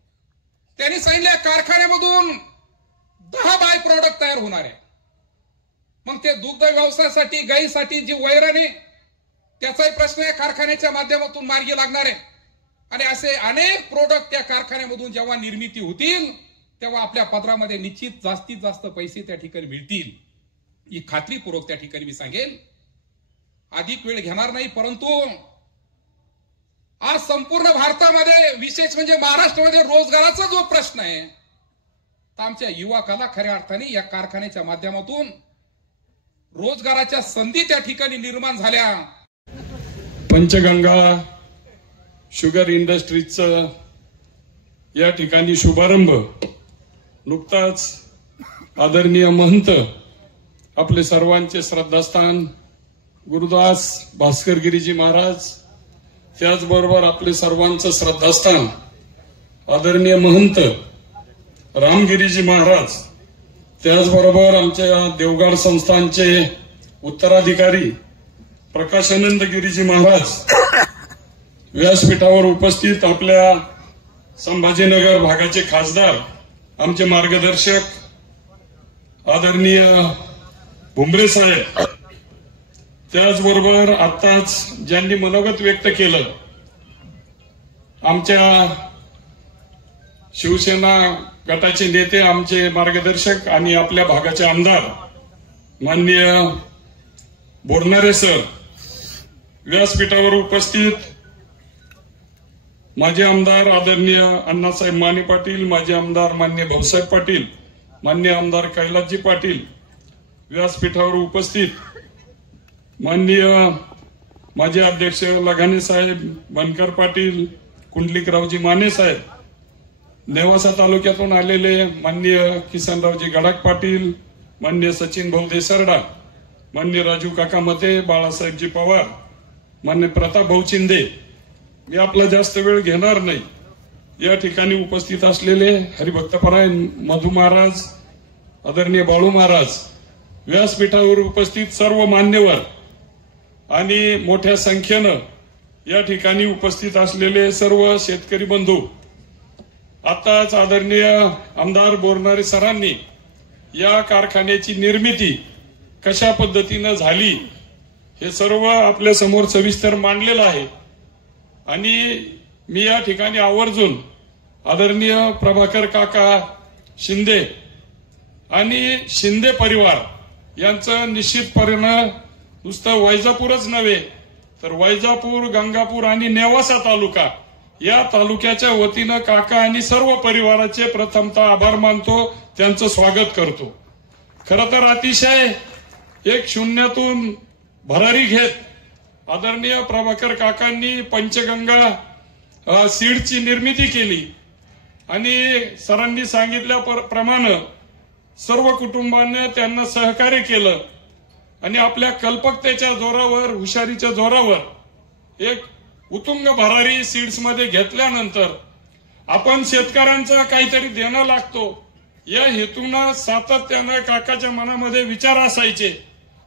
त्यांनी सांगितलं कारखान्यामधून 10 बाय प्रोडक्ट तयार होणार आहे. मग ते दुग्ध व्यवसायासाठी, गायीसाठी जी वैरण आहे त्याचाही प्रश्न या कारखान्याच्या माध्यमातून मार्गी लागणार आहे. आणि असे अनेक प्रोडक्ट त्या कारखान्यामधून जेव्हा निर्मिती होतील तेव्हा आपल्या पदरामध्ये निश्चित जास्तीत जास्त पैसे त्या ठिकाणी मिळतील, ही खात्रीपूर्वक त्या ठिकाणी मी सांगेल. अधिक वेळ घेणार नाही, परंतु आज संपूर्ण भारतामध्ये विशेष म्हणजे महाराष्ट्रामध्ये रोजगाराचा जो प्रश्न आहे तर आमच्या युवकाला खऱ्या अर्थाने या कारखान्याच्या माध्यमातून रोजगाराच्या संधी त्या ठिकाणी निर्माण झाल्या. पंचगंगा शुगर इंडस्ट्रीजचं या ठिकाणी शुभारंभ नुकताच आदरणीय महंत आपले सर्वांचे श्रद्धास्थान गुरुदास भास्करगिरीजी महाराज त्याचबरोबर आपले सर्वांचं श्रद्धास्थान आदरणीय महंत रामगिरीजी महाराज, त्याचबरोबर आमच्या देवगड संस्थानचे उत्तराधिकारी प्रकाशानंद गिरीजी महाराज, व्यासपीठावर उपस्थित आपल्या संभाजीनगर भागाचे खासदार, आमचे मार्गदर्शक आदरणीय भुमरे साहेब, त्याचबरोबर आताच ज्यांनी मनोगत व्यक्त केलं आमच्या शिवसेना गटाचे नेते, आमचे मार्गदर्शक आणि आपल्या भागाचे आमदार माननीय बोरनारे सर, व्यासपीठावर उपस्थित माजी आमदार आदरणीय अण्णासाहेब माने पाटील, माजी आमदार माननीय भाऊसाहेब पाटील, माननीय आमदार कैलासजी पाटील, व्यासपीठावर उपस्थित माननीय माजी अध्यक्ष लगाने साहेब, बनकर पाटील, कुंडलिकरावजी माने साहेब, नेवासा तालुक्यातून आलेले माननीय किसनरावजी गडाख पाटील, माननीय सचिन भाऊ देसरडा, माननीय राजू काका मते, बाळासाहेबजी पवार, मान्य प्रताप भाऊ शिंदे, मी आपला जास्त वेळ घेणार नाही. या ठिकाणी उपस्थित असलेले हरिभक्तपरायण मधू महाराज, आदरणीय बाळू महाराज, व्यासपीठावर उपस्थित सर्व मान्यवर आणि मोठ्या संख्येनं या ठिकाणी उपस्थित असलेले सर्व शेतकरी बंधू, आताच आदरणीय आमदार बोरनारे सरांनी या कारखान्याची निर्मिती कशा पद्धतीनं झाली हे सर्व आपल्या समोर सविस्तर मांडलेलं आहे. आणि मी या ठिकाणी आवर्जून आदरणीय प्रभाकर काका शिंदे आणि शिंदे परिवार यांचं निश्चितपणे नुसतं वैजापूरच नव्हे तर वैजापूर, गंगापूर आणि नेवासा तालुका या तालुक्याच्या वतीनं काका आणि सर्व परिवाराचे प्रथमतः आभार मानतो, त्यांचं स्वागत करतो. खरं तर अतिशय एक शून्यातून भरारी घेत आदरणीय प्रभाकर काकांनी पंचगंगा सीडची निर्मिती केली आणि सरांनी सांगितल्याप्रमाणे सर्व कुटुंबाने त्यांना सहकार्य केलं आणि आपल्या कल्पकतेच्या जोरावर, हुशारीच्या जोरावर एक उत्तुंग भरारी सीड्समध्ये घेतल्यानंतर आपण शेतकऱ्यांचा काहीतरी देणं लागतो या हेतूनं सातत्यानं काकाच्या मनामध्ये विचार असायचे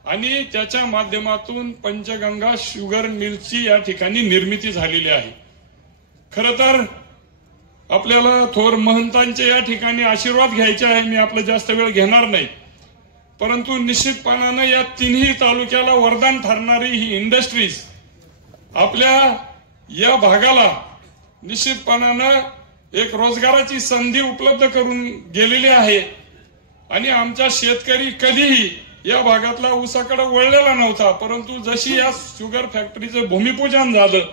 आणि त्याच्या माध्यमातून पंचगंगा शुगर मिलची या ठिकाणी निर्मिती झालेली आहे. खरं तर आपल्याला थोर महंतांचे या ठिकाणी आशीर्वाद घ्यायचे आहे. मी आपला जास्त वेळ घेणार नाही, परंतु निश्चितपणानं या तिन्ही तालुक्याला वरदान ठरणारी ही इंडस्ट्रीज आपल्या या भागाला निश्चितपणानं एक रोजगाराची संधी उपलब्ध करून गेलेली आहे. आणि आमचा शेतकरी कधीही या भागातला ऊसाकडे वळलेला नव्हता, परंतु जशी या शुगर फॅक्टरीचं भूमिपूजन झालं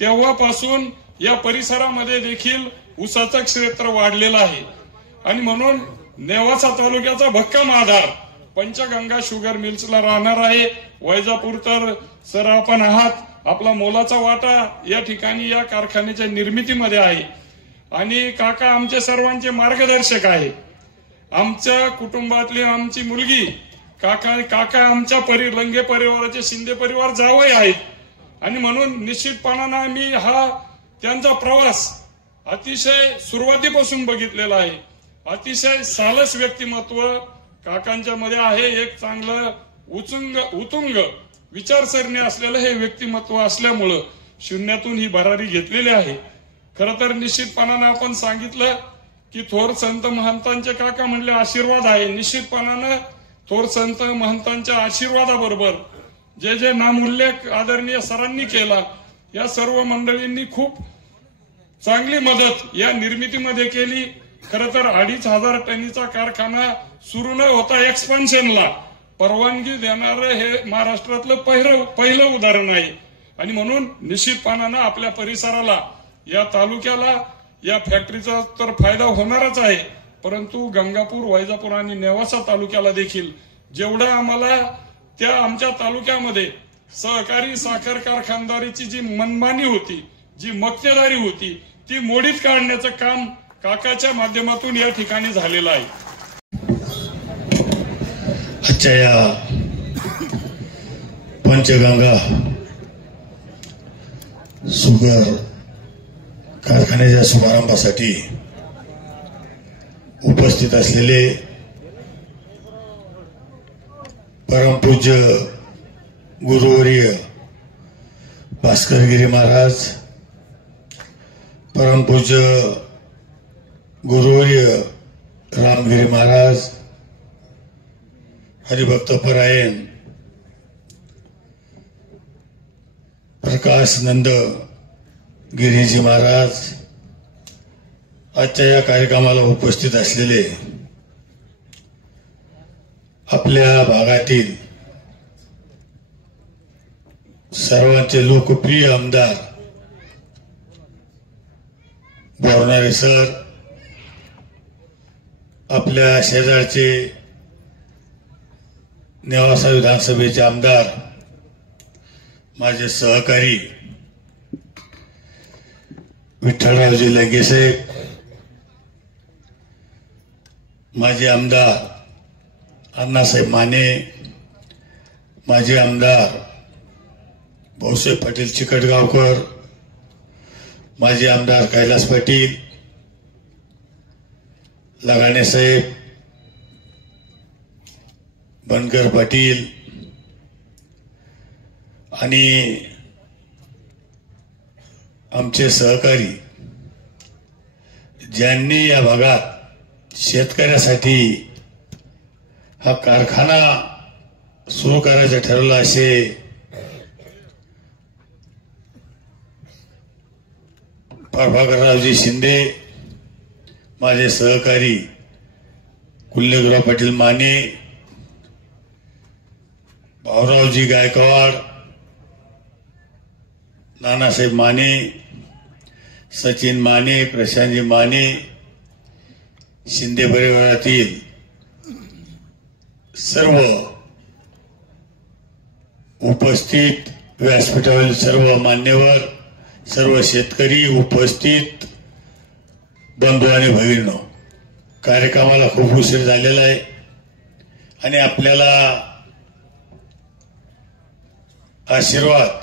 तेव्हापासून या परिसरामध्ये देखील ऊसाचं क्षेत्र वाढलेलं आहे. आणि म्हणून नेवासा तालुक्याचा भक्कम आधार पंचगंगा शुगर मिल्सला राहणार आहे. वैजापूर तर सर आपण आहात, आपला मोलाचा वाटा या ठिकाणी या कारखान्याच्या निर्मितीमध्ये आहे. आणि काका आमचे सर्वांचे मार्गदर्शक आहे. आमच्या कुटुंबातली आमची मुलगी काका आमच्या लंगे परिवाराचे शिंदे परिवार जावई आहेत. आणि म्हणून निश्चितपणानं आम्ही हा त्यांचा प्रवास अतिशय सुरुवातीपासून बघितलेला आहे. अतिशय सालस व्यक्तिमत्व काकांच्या मध्ये आहे. एक चांगलं उत्तुंग विचारसरणी असलेलं हे व्यक्तिमत्व असल्यामुळं शून्यातून ही भरारी घेतलेली आहे. खरं तर निश्चितपणानं आपण सांगितलं की थोर संत महंतांचे काका म्हणले आशीर्वाद आहे. निश्चितपणानं थोर संत महंतांच्या आशीर्वादाबरोबर जे जे नामोल्लेख आदरणीय सरांनी केला, या सर्व मंडळींनी खूप चांगली मदत या निर्मितीमध्ये केली. खरं तर 2,500 टनीचा कारखाना सुरू न होता एक्सपान्शनला परवानगी देणारं हे महाराष्ट्रातलं पहिलं उदाहरण आहे. आणि म्हणून निश्चितपणानं आपल्या परिसराला, या तालुक्याला या फॅक्टरीचा तर फायदा होणारच आहे, परंतु गंगापूर, वैजापूर आणि नेवासा तालुक्याला देखील जेवढा आम्हाला त्या आमच्या तालुक्यामध्ये सहकारी साखर कारखानदारीची जी मनमानी होती, जी मक्तेदारी होती, ती मोडीत काढण्याचं काम काकाच्या माध्यमातून या ठिकाणी झालेलं आहे. आजच्या या पंचगंगा सुगर कारखान्याच्या शुभारंभासाठी उपस्थित असलेले परमपूज्य गुरुवर्य भास्करगिरी महाराज, परमपूज्य गुरुवर्य रामगिरी महाराज, हरिभक्तपरायण प्रकाश नंद गिरीजी महाराज, आजच्या या कार्यक्रमाला उपस्थित असलेले आपल्या भागातील सर्वांचे लोकप्रिय आमदार बोरणारे सर, आपल्या शेजारचे नेवासा विधानसभेचे आमदार माझे सहकारी विठ्ठलरावजी लंगेसाहेब, माजी आमदार अण्णासाहेब माने, माजी आमदार भाऊसाहेब पाटील चिकटगावकर, माजी आमदार कैलास पाटील, लगाणे साहेब, बनकर पाटील आणि आमचे सहकारी ज्यांनी या भागात शेतकऱ्यासाठी हा कारखाना सुरू करायचं ठरवलं, असे प्रभाकररावजी शिंदे, माझे सहकारी कुल्लेगराव पाटील माने, भाऊरावजी गायकवाड, नानासाहेब माने, सचिन माने, प्रशांतजी माने, शिंदे परिवारातील सर्व उपस्थित, व्यासपीठावरील सर्व मान्यवर, सर्व शेतकरी, उपस्थित बंधू आणि भगिनींनो, कार्यक्रमाला खूप उशीर झालेला आहे आणि आपल्याला आशीर्वाद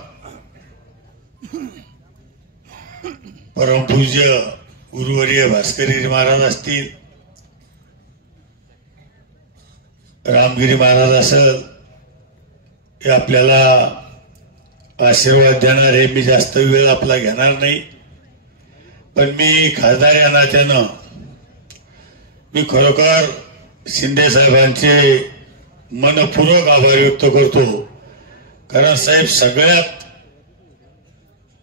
परमपूज्य गुरुवर्य भास्करगिरी महाराज असतील, रामगिरी महाराज असेल, हे आपल्याला आशीर्वाद देणार आहे. मी जास्त वेळ आपला घेणार नाही, पण मी खासदार या नात्यानं मी खरोखर शिंदे साहेबांचे मनपूर्वक आभार व्यक्त करतो. कारण साहेब, सगळ्यात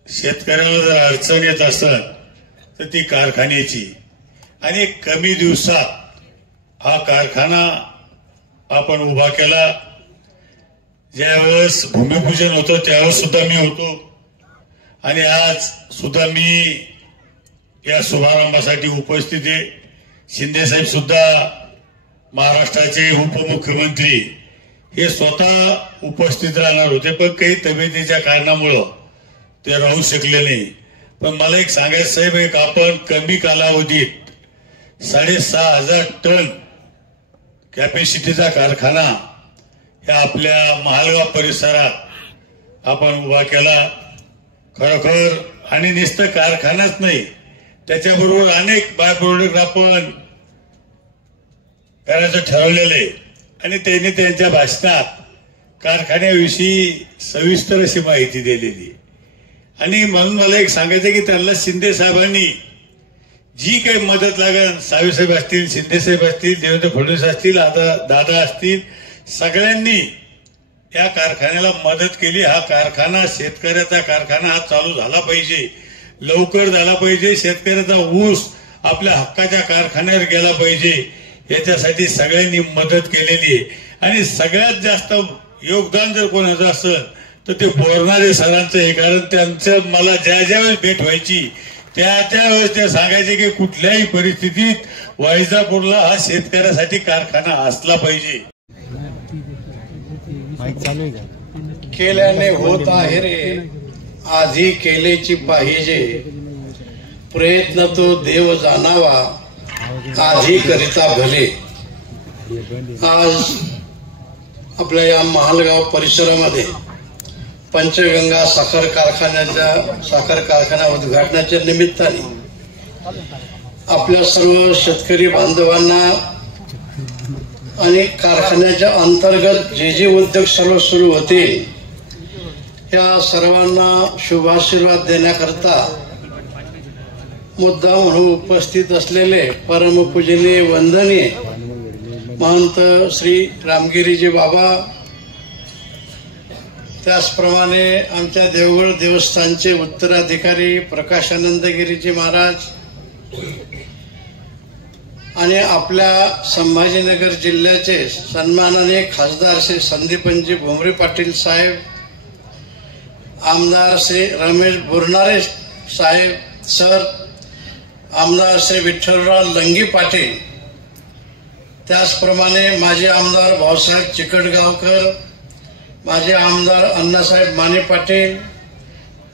शेतकऱ्याला जर अडचण येत असेल तर ती कारखान्याची, आणि कमी दिवसात हा कारखाना आपण उभा केला. ज्यावेळेस भूमिपूजन होतं त्यावेळेस सुद्धा मी होतो आणि आज सुद्धा मी या शुभारंभासाठी उपस्थित आहे. शिंदे साहेब सुद्धा महाराष्ट्राचे उपमुख्यमंत्री हे स्वतः उपस्थित राहणार होते, पण काही तब्येतीच्या कारणामुळं ते राहू शकले नाही. पण मला एक सांगायचं साहेब, एक आपण कमी कालावधीत 6,500 टन कॅपॅसिटीचा कारखाना या आपल्या महालगाव परिसरात आपण उभा केला. खरोखर, आणि नुसतं कारखानाच नाही, त्याच्याबरोबर अनेक बाय प्रोडक्ट आपण करायचं ठरवलेले, आणि त्यांनी त्यांच्या भाषणात कारखान्याविषयी सविस्तर अशी माहिती दिलेली. आणि म्हणून मला एक सांगायचं की त्यांना शिंदे साहेबांनी जी काही मदत लागेल, साहेब असतील, शिंदे साहेब असतील, देवेंद्र फडणवीस असतील, आता दादा असतील, सगळ्यांनी या कारखान्याला मदत केली. हा कारखाना, शेतकऱ्याचा कारखाना हा चालू झाला पाहिजे, लवकर झाला पाहिजे. शेतकऱ्याचा ऊस आपल्या हक्काच्या कारखान्यावर गेला पाहिजे, याच्यासाठी सगळ्यांनी मदत केलेली आहे. आणि सगळ्यात जास्त योगदान जर कोणाचं असेल तर ते बोरणारे सरांचं आहे. कारण त्यांचं मला ज्या ज्यावेळेस भेट व्हायची त्यावेळेस ते सांगायचे की कुठल्याही परिस्थितीत वैजापूरला हा शेतकऱ्यासाठी कारखाना असला पाहिजे. केल्याने होत आहे रे, आधी केलेची पाहिजे, प्रयत्न तो देव जाणावा, आधी करिता भले. आज आपल्या या महालगाव परिसरामध्ये पंचगंगा साखर कारखाना उद्घाटनाच्या निमित्ताने आपल्या सर्व शेतकरी बांधवांना आणि कारखान्याच्या अंतर्गत जे उद्योग सर्व सुरू होतील त्या सर्वांना शुभाशीर्वाद देण्याकरता मुद्दा म्हणून उपस्थित असलेले परमपूजनीय वंदनीय महंत श्री रामगिरीजी बाबा, त्याचप्रमाणे आमच्या देवगड देवस्थानचे उत्तराधिकारी प्रकाशानंद गिरीजी महाराज आणि आपल्या संभाजीनगर जिल्ह्याचे सन्माननीय खासदार श्री संदीपनजी भुमरे पाटील साहेब, आमदार श्री रमेश बोरनारे साहेब सर, आमदार श्री विठ्ठलराव लंगी पाटील, त्याचप्रमाणे माजी आमदार भाऊसाहेब चिकटगावकर, माजी आमदार अण्णासाहेब माने पाटील,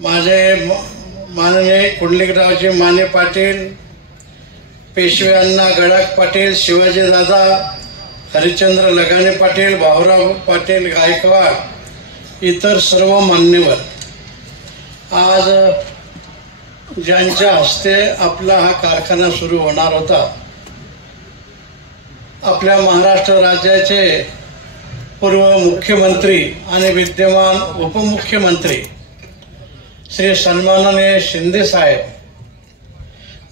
माझे माननीय कुंडलिकरावजी माने पाटील, पेशवे अण्णा गडाख पाटील, शिवाजी दादा, हरिश्चंद्र लगाने पाटील, भाऊराव पाटील गायकवाड, इतर सर्व मान्यवर, आज ज्यांच्या हस्ते आपला हा कारखाना सुरू होणार होता, आपल्या महाराष्ट्र राज्याचे पूर्व मुख्यमंत्री आणि विद्यमान उपमुख्यमंत्री श्री सन्माननीय शिंदे साहेब,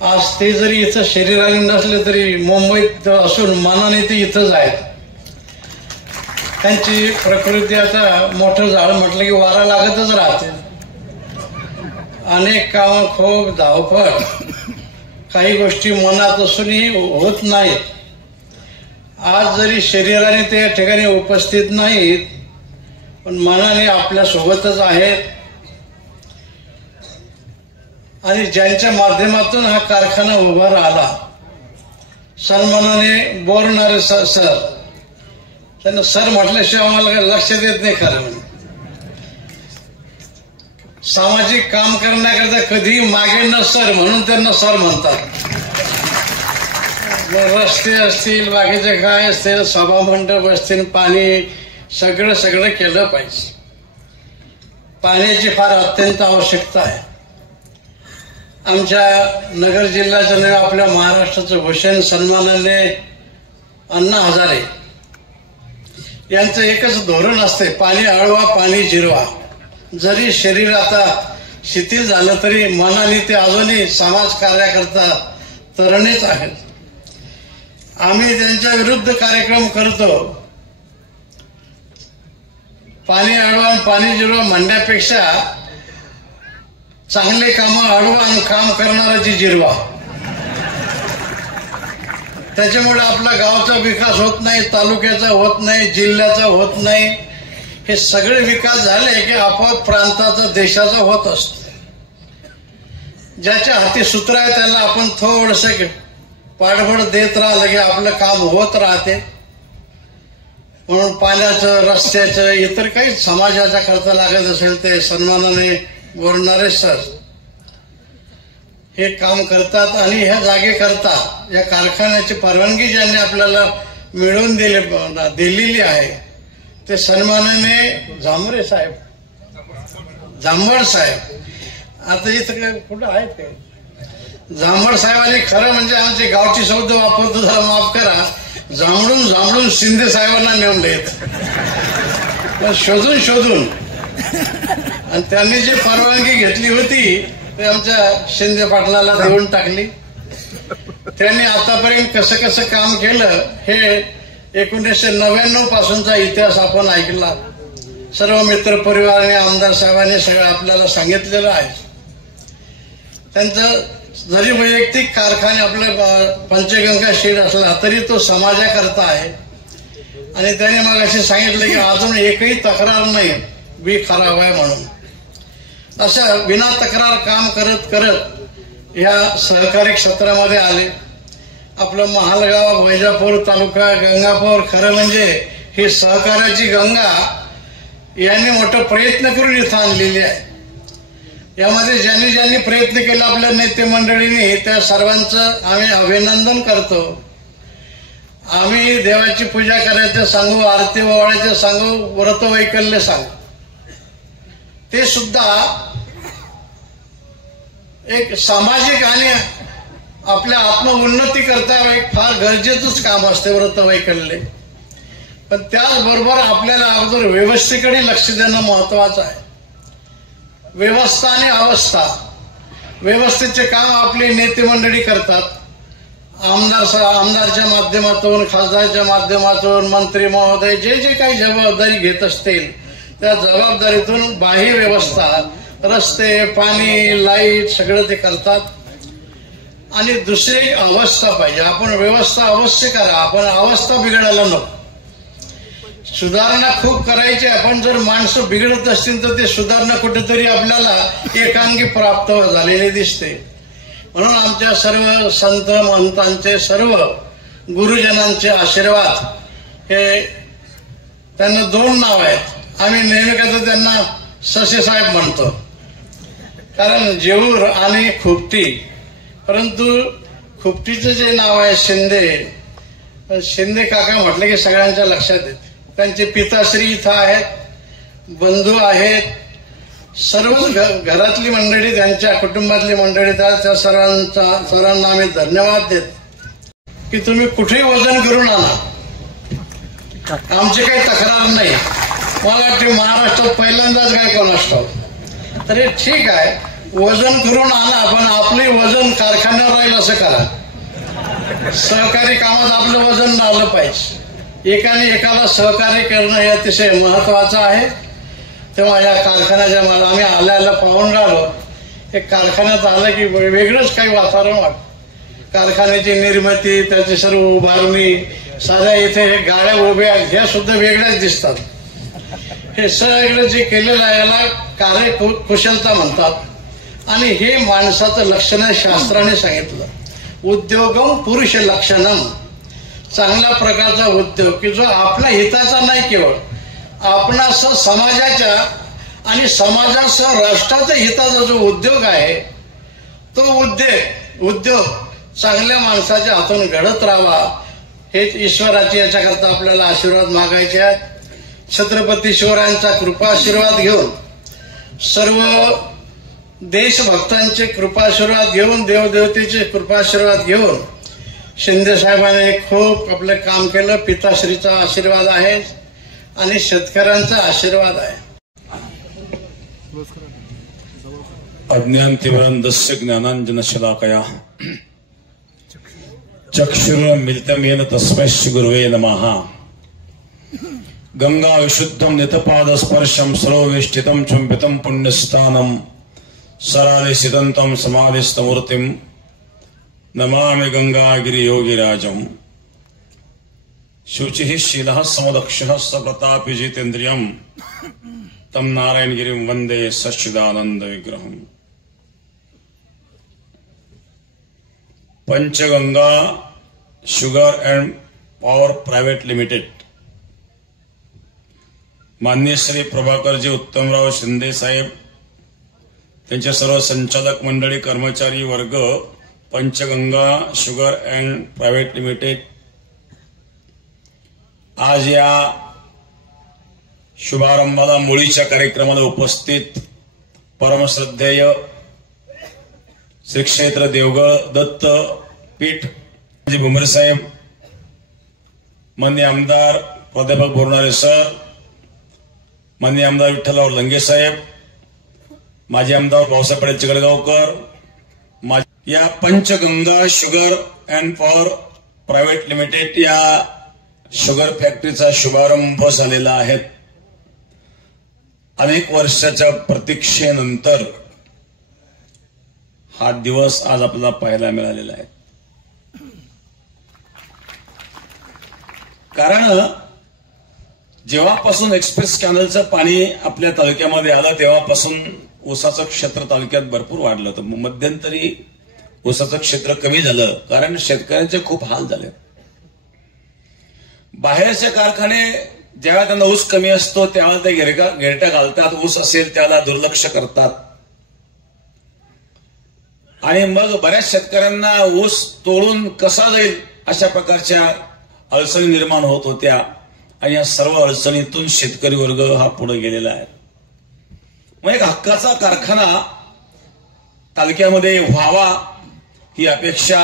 आज ते जरी इथं शरीराने नसले तरी मुंबईत असून मनाने ते इथंच आहेत. त्यांची प्रकृती आता मोठं झाड म्हटलं की वारा लागतच राहते. अनेक काम, खूप धावपळ, काही गोष्टी मनात असूनही होत नाहीत. आज जरी शरीराने ते या ठिकाणी उपस्थित नाहीत पण मनाने आपल्या सोबतच आहेत आणि ज्यांच्या माध्यमातून हा कारखाना उभा राहिला, सन्मानाने बोरणारे सर, त्यांना सर म्हटल्याशिवाय आम्हाला लक्ष देत नाही. खरं सामाजिक काम करण्याकरता कधीही मागे न सर म्हणून त्यांना सर म्हणतात. रस्ते असतील, बाकीचे काय असतील, सभामंडप असतील, पाणी सगळं केलं पाहिजे. पाण्याची फार अत्यंत आवश्यकता आहे. आमच्या नगर जिल्ह्याचं नाव आपल्या महाराष्ट्राचं भूषण सन्माननीय अण्णा हजारे यांचं एकच धोरण असते, पाणी अळवा पाणी जिरवा. जरी शरीर आता शिथिल झालं तरी मनाने ते अजूनही समाज कार्याकरता तरणीच आहेत. आम्ही त्यांच्या विरुद्ध कार्यक्रम करतो. पाणी अडवा पाणी जिरवा म्हणण्यापेक्षा चांगले काम अडवा आणि काम करणाराची जिरवा. त्याच्यामुळे आपल्या गावाचा विकास होत नाही, तालुक्याचा होत नाही, जिल्ह्याचा होत नाही. हे सगळे विकास झाले की आपोआप प्रांताचा, देशाचा होत असतो. ज्याच्या हाती सूत्र आहे त्याला आपण थोडंसं पाठबळ देत राहिलं की आपलं काम होत राहते. म्हणून पाण्याचं, रस्त्याचं, इतर काही समाजाच्या करता लागत असेल ते सन्मानाने बोलणारे सर हे काम करतात आणि ह्या जागे करतात. या कारखान्याची परवानगी ज्यांनी आपल्याला मिळवून दिलेली आहे ते सन्मानाने जांभरे साहेब, जांभळ साहेब. आता इथं कुठं आहेत काय जांभळ साहेबांनी, खरं म्हणजे आमचे गावची शब्द वापरतो जरा माफ करा, जांभळून शिंदे साहेबांना नेऊन देत शोधून आणि त्यांनी जी परवानगी घेतली होती ते आमच्या शिंदे पाटलाला देऊन टाकली. त्यांनी आतापर्यंत कसं काम केलं हे 1999 पासूनचा इतिहास आपण ऐकला. सर्व मित्र परिवार आणि आमदार साहेबांनी सगळं आपल्याला सांगितलेलं आहे. त्यांचं जरी वैयक्तिक कारखाने आपल्या पंचगंगा शेड असला तरी तो समाजाकरता आहे. आणि त्याने मग असे सांगितलं की अजून एकही तक्रार नाही, बी खराब आहे म्हणून. अशा विना तक्रार काम करत या सहकारी क्षेत्रामध्ये आले. आपलं महालगाव, वैजापूर तालुका, गंगापूर, खरं म्हणजे ही सहकार्याची गंगा यांनी मोठा प्रयत्न करून इथं आणलेली आहे. यामध्ये ज्यांनी प्रयत्न केला आपल्या नेते मंडळींनी त्या सर्वांचं आम्ही अभिनंदन करतो. आम्ही देवाची पूजा करायचं सांगू, आरती ओवाळायचं सांगू, व्रत वैकल्य सांगू, ते सुद्धा एक सामाजिक आणि आपल्या आत्मउन्नती करता एक फार गरजेचंच काम असते व्रतवैकल्य. पण त्याचबरोबर आपल्याला अगोदर व्यवस्थेकडे लक्ष देणं महत्वाचं आहे. व्यवस्था आणि अवस्था, व्यवस्थेचे काम आपली नेते मंडळी करतात. आमदारच्या माध्यमातून, खासदारच्या माध्यमातून, मंत्री महोदय जे जे काही जबाबदारी घेत असतील त्या जबाबदारीतून बाह्य व्यवस्था, रस्ते, पाणी, लाईट सगळं ते करतात. आणि दुसरी एक अवस्था पाहिजे. आपण व्यवस्था अवश्य करा, आपण अवस्था बिघडायला नको. सुधारणा खूप करायची आहे, पण जर माणसं बिघडत असतील तर ते सुधारणा कुठेतरी आपल्याला एकांगी प्राप्त झालेले दिसते. म्हणून आमच्या सर्व संत महंतांचे, सर्व गुरुजनांचे आशीर्वाद हे, त्यांना 2 नाव आहेत. आम्ही नेहमी कसं त्यांना ससे साहेब म्हणतो, कारण जेऊर आणि खुपटी. परंतु खुपटीचं जे नाव आहे शिंदे, शिंदे काका म्हटलं की सगळ्यांच्या लक्षात येते. त्यांचे पिताश्री इथं आहेत, बंधू आहेत, सर्वच घरातली मंडळी, त्यांच्या कुटुंबातली मंडळी, त्या सर्वांना आम्ही धन्यवाद देत की तुम्ही कुठेही वजन करून आणा, आमची काही तक्रार नाही. मला वाटते महाराष्ट्रात पहिल्यांदाच काय कोणास ठाऊक. तरी ठीक आहे, वजन करून आणा, पण आपले वजन कारखान्यावर राहील असं करा. सहकारी कामात आपलं वजन राहिलं पाहिजे. एकाने एकाला सहकार्य करणं हे अतिशय महत्वाचं आहे. तेव्हा या कारखान्याच्या आम्ही आल्याला पाहून राहिलो. एक कारखान्यात आलं की वेगळंच काही वातावरण वाटतं. कारखान्याची निर्मिती, त्याची सर्व उभारणी, साध्या इथे हे गाड्या उभ्या ह्या सुद्धा वेगळ्याच दिसतात. हे सगळं जे केलेलं आहे याला कार्यकुशलता म्हणतात. आणि हे माणसाचं लक्षण शास्त्राने सांगितलं, उद्योगम पुरुष लक्षणम. चांगल्या प्रकारचा उद्योग की जो आपल्या हिताचा नाही, केवळ आपणासह समाजाच्या आणि समाजासह राष्ट्राच्या हिताचा जो उद्योग आहे तो उद्योग चांगल्या माणसाच्या हातून घडत राहावा. हेच ईश्वराची याच्याकरता आपल्याला आशीर्वाद मागायचे आहेत. छत्रपती शिवरायांचा कृपाशीर्वाद घेऊन, सर्व देशभक्तांचे कृपाशीर्वाद घेऊन, देवदेवतेचे कृपाशीर्वाद घेऊन शिंदे साहेबांनी खूप आपलं काम केलं. पिताश्रीचा आशीर्वाद आहे आणि शेतकऱ्यांचा आशीर्वाद आहे. अज्ञानतिमिरन्धस्य ज्ञानाञ्जनशलाकया चक्षुरुन्मिलितं येन तस्मै श्रीगुरवे नमः. गंगा विशुद्धं नितपादस्पर्शं सरोवेष्टितं चुम्बितं पुण्यस्थानं सरालिसिदन्तं समाधिस्थमूर्तिं नमामि गंगागिरि योगिराजम्. शुचिः शीलः समदक्षः सप्रतापि जितेन्द्रियं तं नारायणगिरिं वन्दे सच्चिदानंद विग्रहम्. Panchganga sugar and power private limited, माननीय श्री प्रभाकरजी उत्तमराव शिंदे साहेब, त्यांच्या सर्व संचालक मंडळी, कर्मचारी वर्ग, Panchganga sugar and private limited आज या शुभारंभाला मुळीच्या कार्यक्रमाला उपस्थित परमश्रद्धेय श्री क्षेत्र देवगड दत्त पीठ भुमरे साहेब, माननीय आमदार प्राध्यापक बोरणारे सर, माननीय आमदार विठ्ठलराव लंगे साहेब, माजी आमदार भाऊसाहेब पटेल चिकलगावकर, या Panchganga sugar and power private limited या शुगर फॅक्टरीचा शुभारंभ झालेला आहे. अनेक वर्षाच्या प्रतीक्षेनंतर हा दिवस आज आपल्याला पाहायला मिळालेला आहे. कारण जेव्हापासून एक्सप्रेस कॅनलचं पाणी आपल्या तालुक्यामध्ये आलं तेव्हापासून ऊसाचं क्षेत्र तालुक्यात भरपूर वाढलं होतं. मध्यंतरी ऊसाचं क्षेत्र कमी झालं कारण शेतकऱ्यांचे खूप हाल झाले. बाहेरचे कारखाने जेव्हा त्यांना ऊस कमी असतो तेव्हा ते घेरट्या घालतात, ऊस असेल त्याला दुर्लक्ष करतात आणि मग बऱ्याच शेतकऱ्यांना ऊस तोडून कसा जाईल अशा प्रकारच्या अडचणी निर्माण होत होत्या. आणि या सर्व अडचणीतून शेतकरी वर्ग हा पुढे गेलेला आहे. मग एक हक्काचा कारखाना तालुक्यामध्ये व्हावा ही अपेक्षा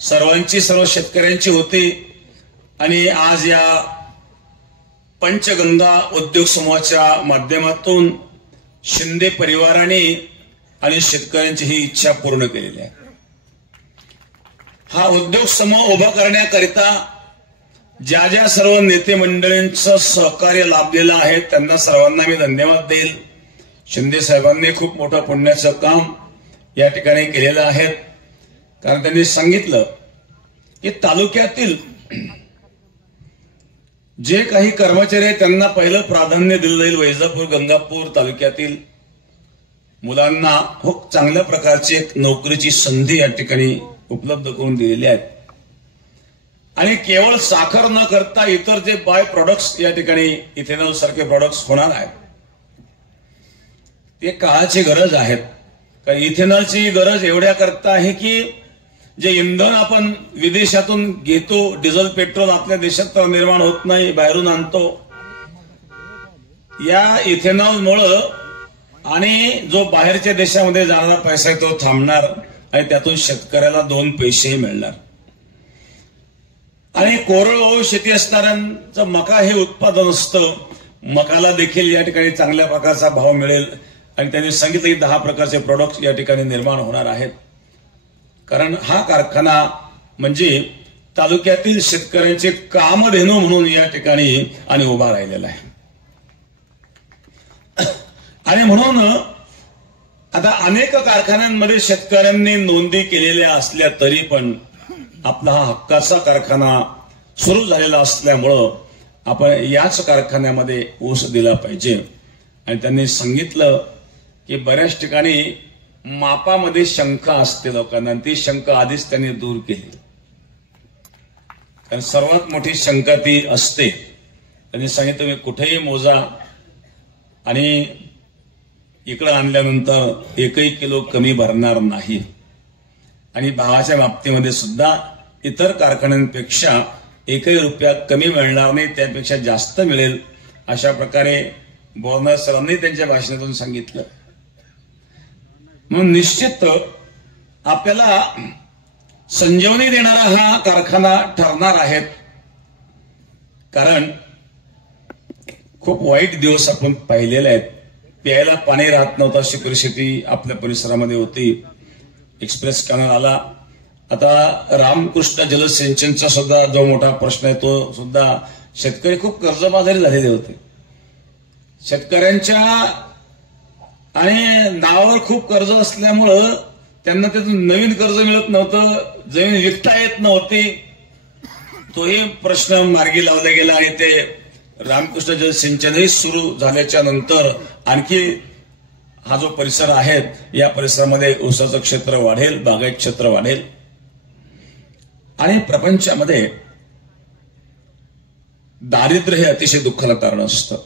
सर्व शेतकऱ्यांची होती आणि आज या पंचगंगा उद्योग समूहाच्या माध्यमातून शिंदे परिवाराने आणि शेतकऱ्यांची ही इच्छा पूर्ण केलेली आहे. हा उद्योग समूह उभा करण्याकरिता ज्या ज्या सर्व नेते मंडळींचं सहकार्य लाभलेलं आहे त्यांना सर्वांना मी धन्यवाद देईल. शिंदे साहेबांनी खूप मोठं पुण्याचं काम या ठिकाणी केलेलं आहे. कारण त्यांनी सांगितलं की तालुक्यातील जे काही कर्मचारी आहेत त्यांना पहिलं प्राधान्य दिलं जाईल. वैजापूर गंगापूर तालुक्यातील मुलांना खूप चांगल्या प्रकारची एक नोकरीची संधी या ठिकाणी उपलब्ध करून दिलेली आहेत. आणि केवळ साखर न करता इतर जे बाय प्रोडक्ट्स या ठिकाणी इथेनॉल सारखे प्रोडक्ट्स होणार आहेत ते काळाची गरज आहेत. कारण इथेनॉलची गरज एवढ्या करता आहे की जे इंधन आपण विदेशातून घेतो, डिझेल पेट्रोल आपल्या देशात तर निर्माण होत नाही, बाहेरून आणतो. या इथेनॉलमुळं आणि जो बाहेरच्या देशामध्ये जाणारा पैसा आहे तो थांबणार आणि त्यातून शेतकऱ्याला 2 पैसेही मिळणार. आणि कोरडवाहू शेती असणाऱ्यांचं मका हे उत्पादन असतं. मकाला देखील या ठिकाणी चांगल्या प्रकारचा भाव मिळेल. आणि त्यांनी सांगितलं की 10 प्रकारचे प्रोडक्ट या ठिकाणी निर्माण होणार आहेत. कारण हा कारखाना म्हणजे तालुक्यातील शेतकऱ्यांचे कामधेनू म्हणून या ठिकाणी आणि उभा राहिलेला आहे. आणि म्हणून आता अनेक कारखान्यांमध्ये शेतकऱ्यांनी नोंदी केलेल्या असल्या तरी पण आपला हा हक्काचा कारखाना सुरू झालेला असल्यामुळं आपण याच कारखान्यामध्ये ऊस दिला पाहिजे. आणि त्यांनी सांगितलं की बऱ्याच ठिकाणी मापामध्ये शंका असते लोकांना, ती शंका आधीच त्यांनी दूर केली. कारण सर्वात मोठी शंका ती असते. त्यांनी सांगितलं तुम्ही कुठेही मोजा आणि इकडं आणल्यानंतर 1 किलो कमी भरणार नाही. आणि भावाच्या बाबतीमध्ये सुद्धा इतर कारखान्यांपेक्षा 1 रुपया कमी मिळणार नाही, त्यापेक्षा जास्त मिळेल अशा प्रकारे बोरनारे सरांनी त्यांच्या भाषणातून सांगितलं. म्हणून निश्चित आपल्याला संजीवनी देणारा हा कारखाना ठरणार आहे. कारण खूप वाईट दिवस आपण पाहिलेले आहेत. प्यायला पाणी राहत नव्हतं अशी परिस्थिती आपल्या परिसरामध्ये होती. एक्सप्रेस कॅनल आला. आता रामकृष्ण जलसिंचनचा सुद्धा जो मोठा प्रश्न आहे तो सुद्धा शेतकरी खूप कर्जबाजारी झालेले होते. शेतकऱ्यांच्या आणि नावावर खूप कर्ज असल्यामुळं त्यांना त्यातून नवीन कर्ज मिळत नव्हतं, जमीन विकता येत नव्हती. तोही प्रश्न मार्गी लावला गेला आणि ते रामकृष्ण जलसिंचनही सुरू झाल्याच्या नंतर आणखी हा जो परिसर आहे या परिसरामध्ये ऊसाचं क्षेत्र वाढेल, बागायत क्षेत्र वाढेल. आणि प्रपंचामध्ये दारिद्र्य हे अतिशय दुःखाला कारण असतं.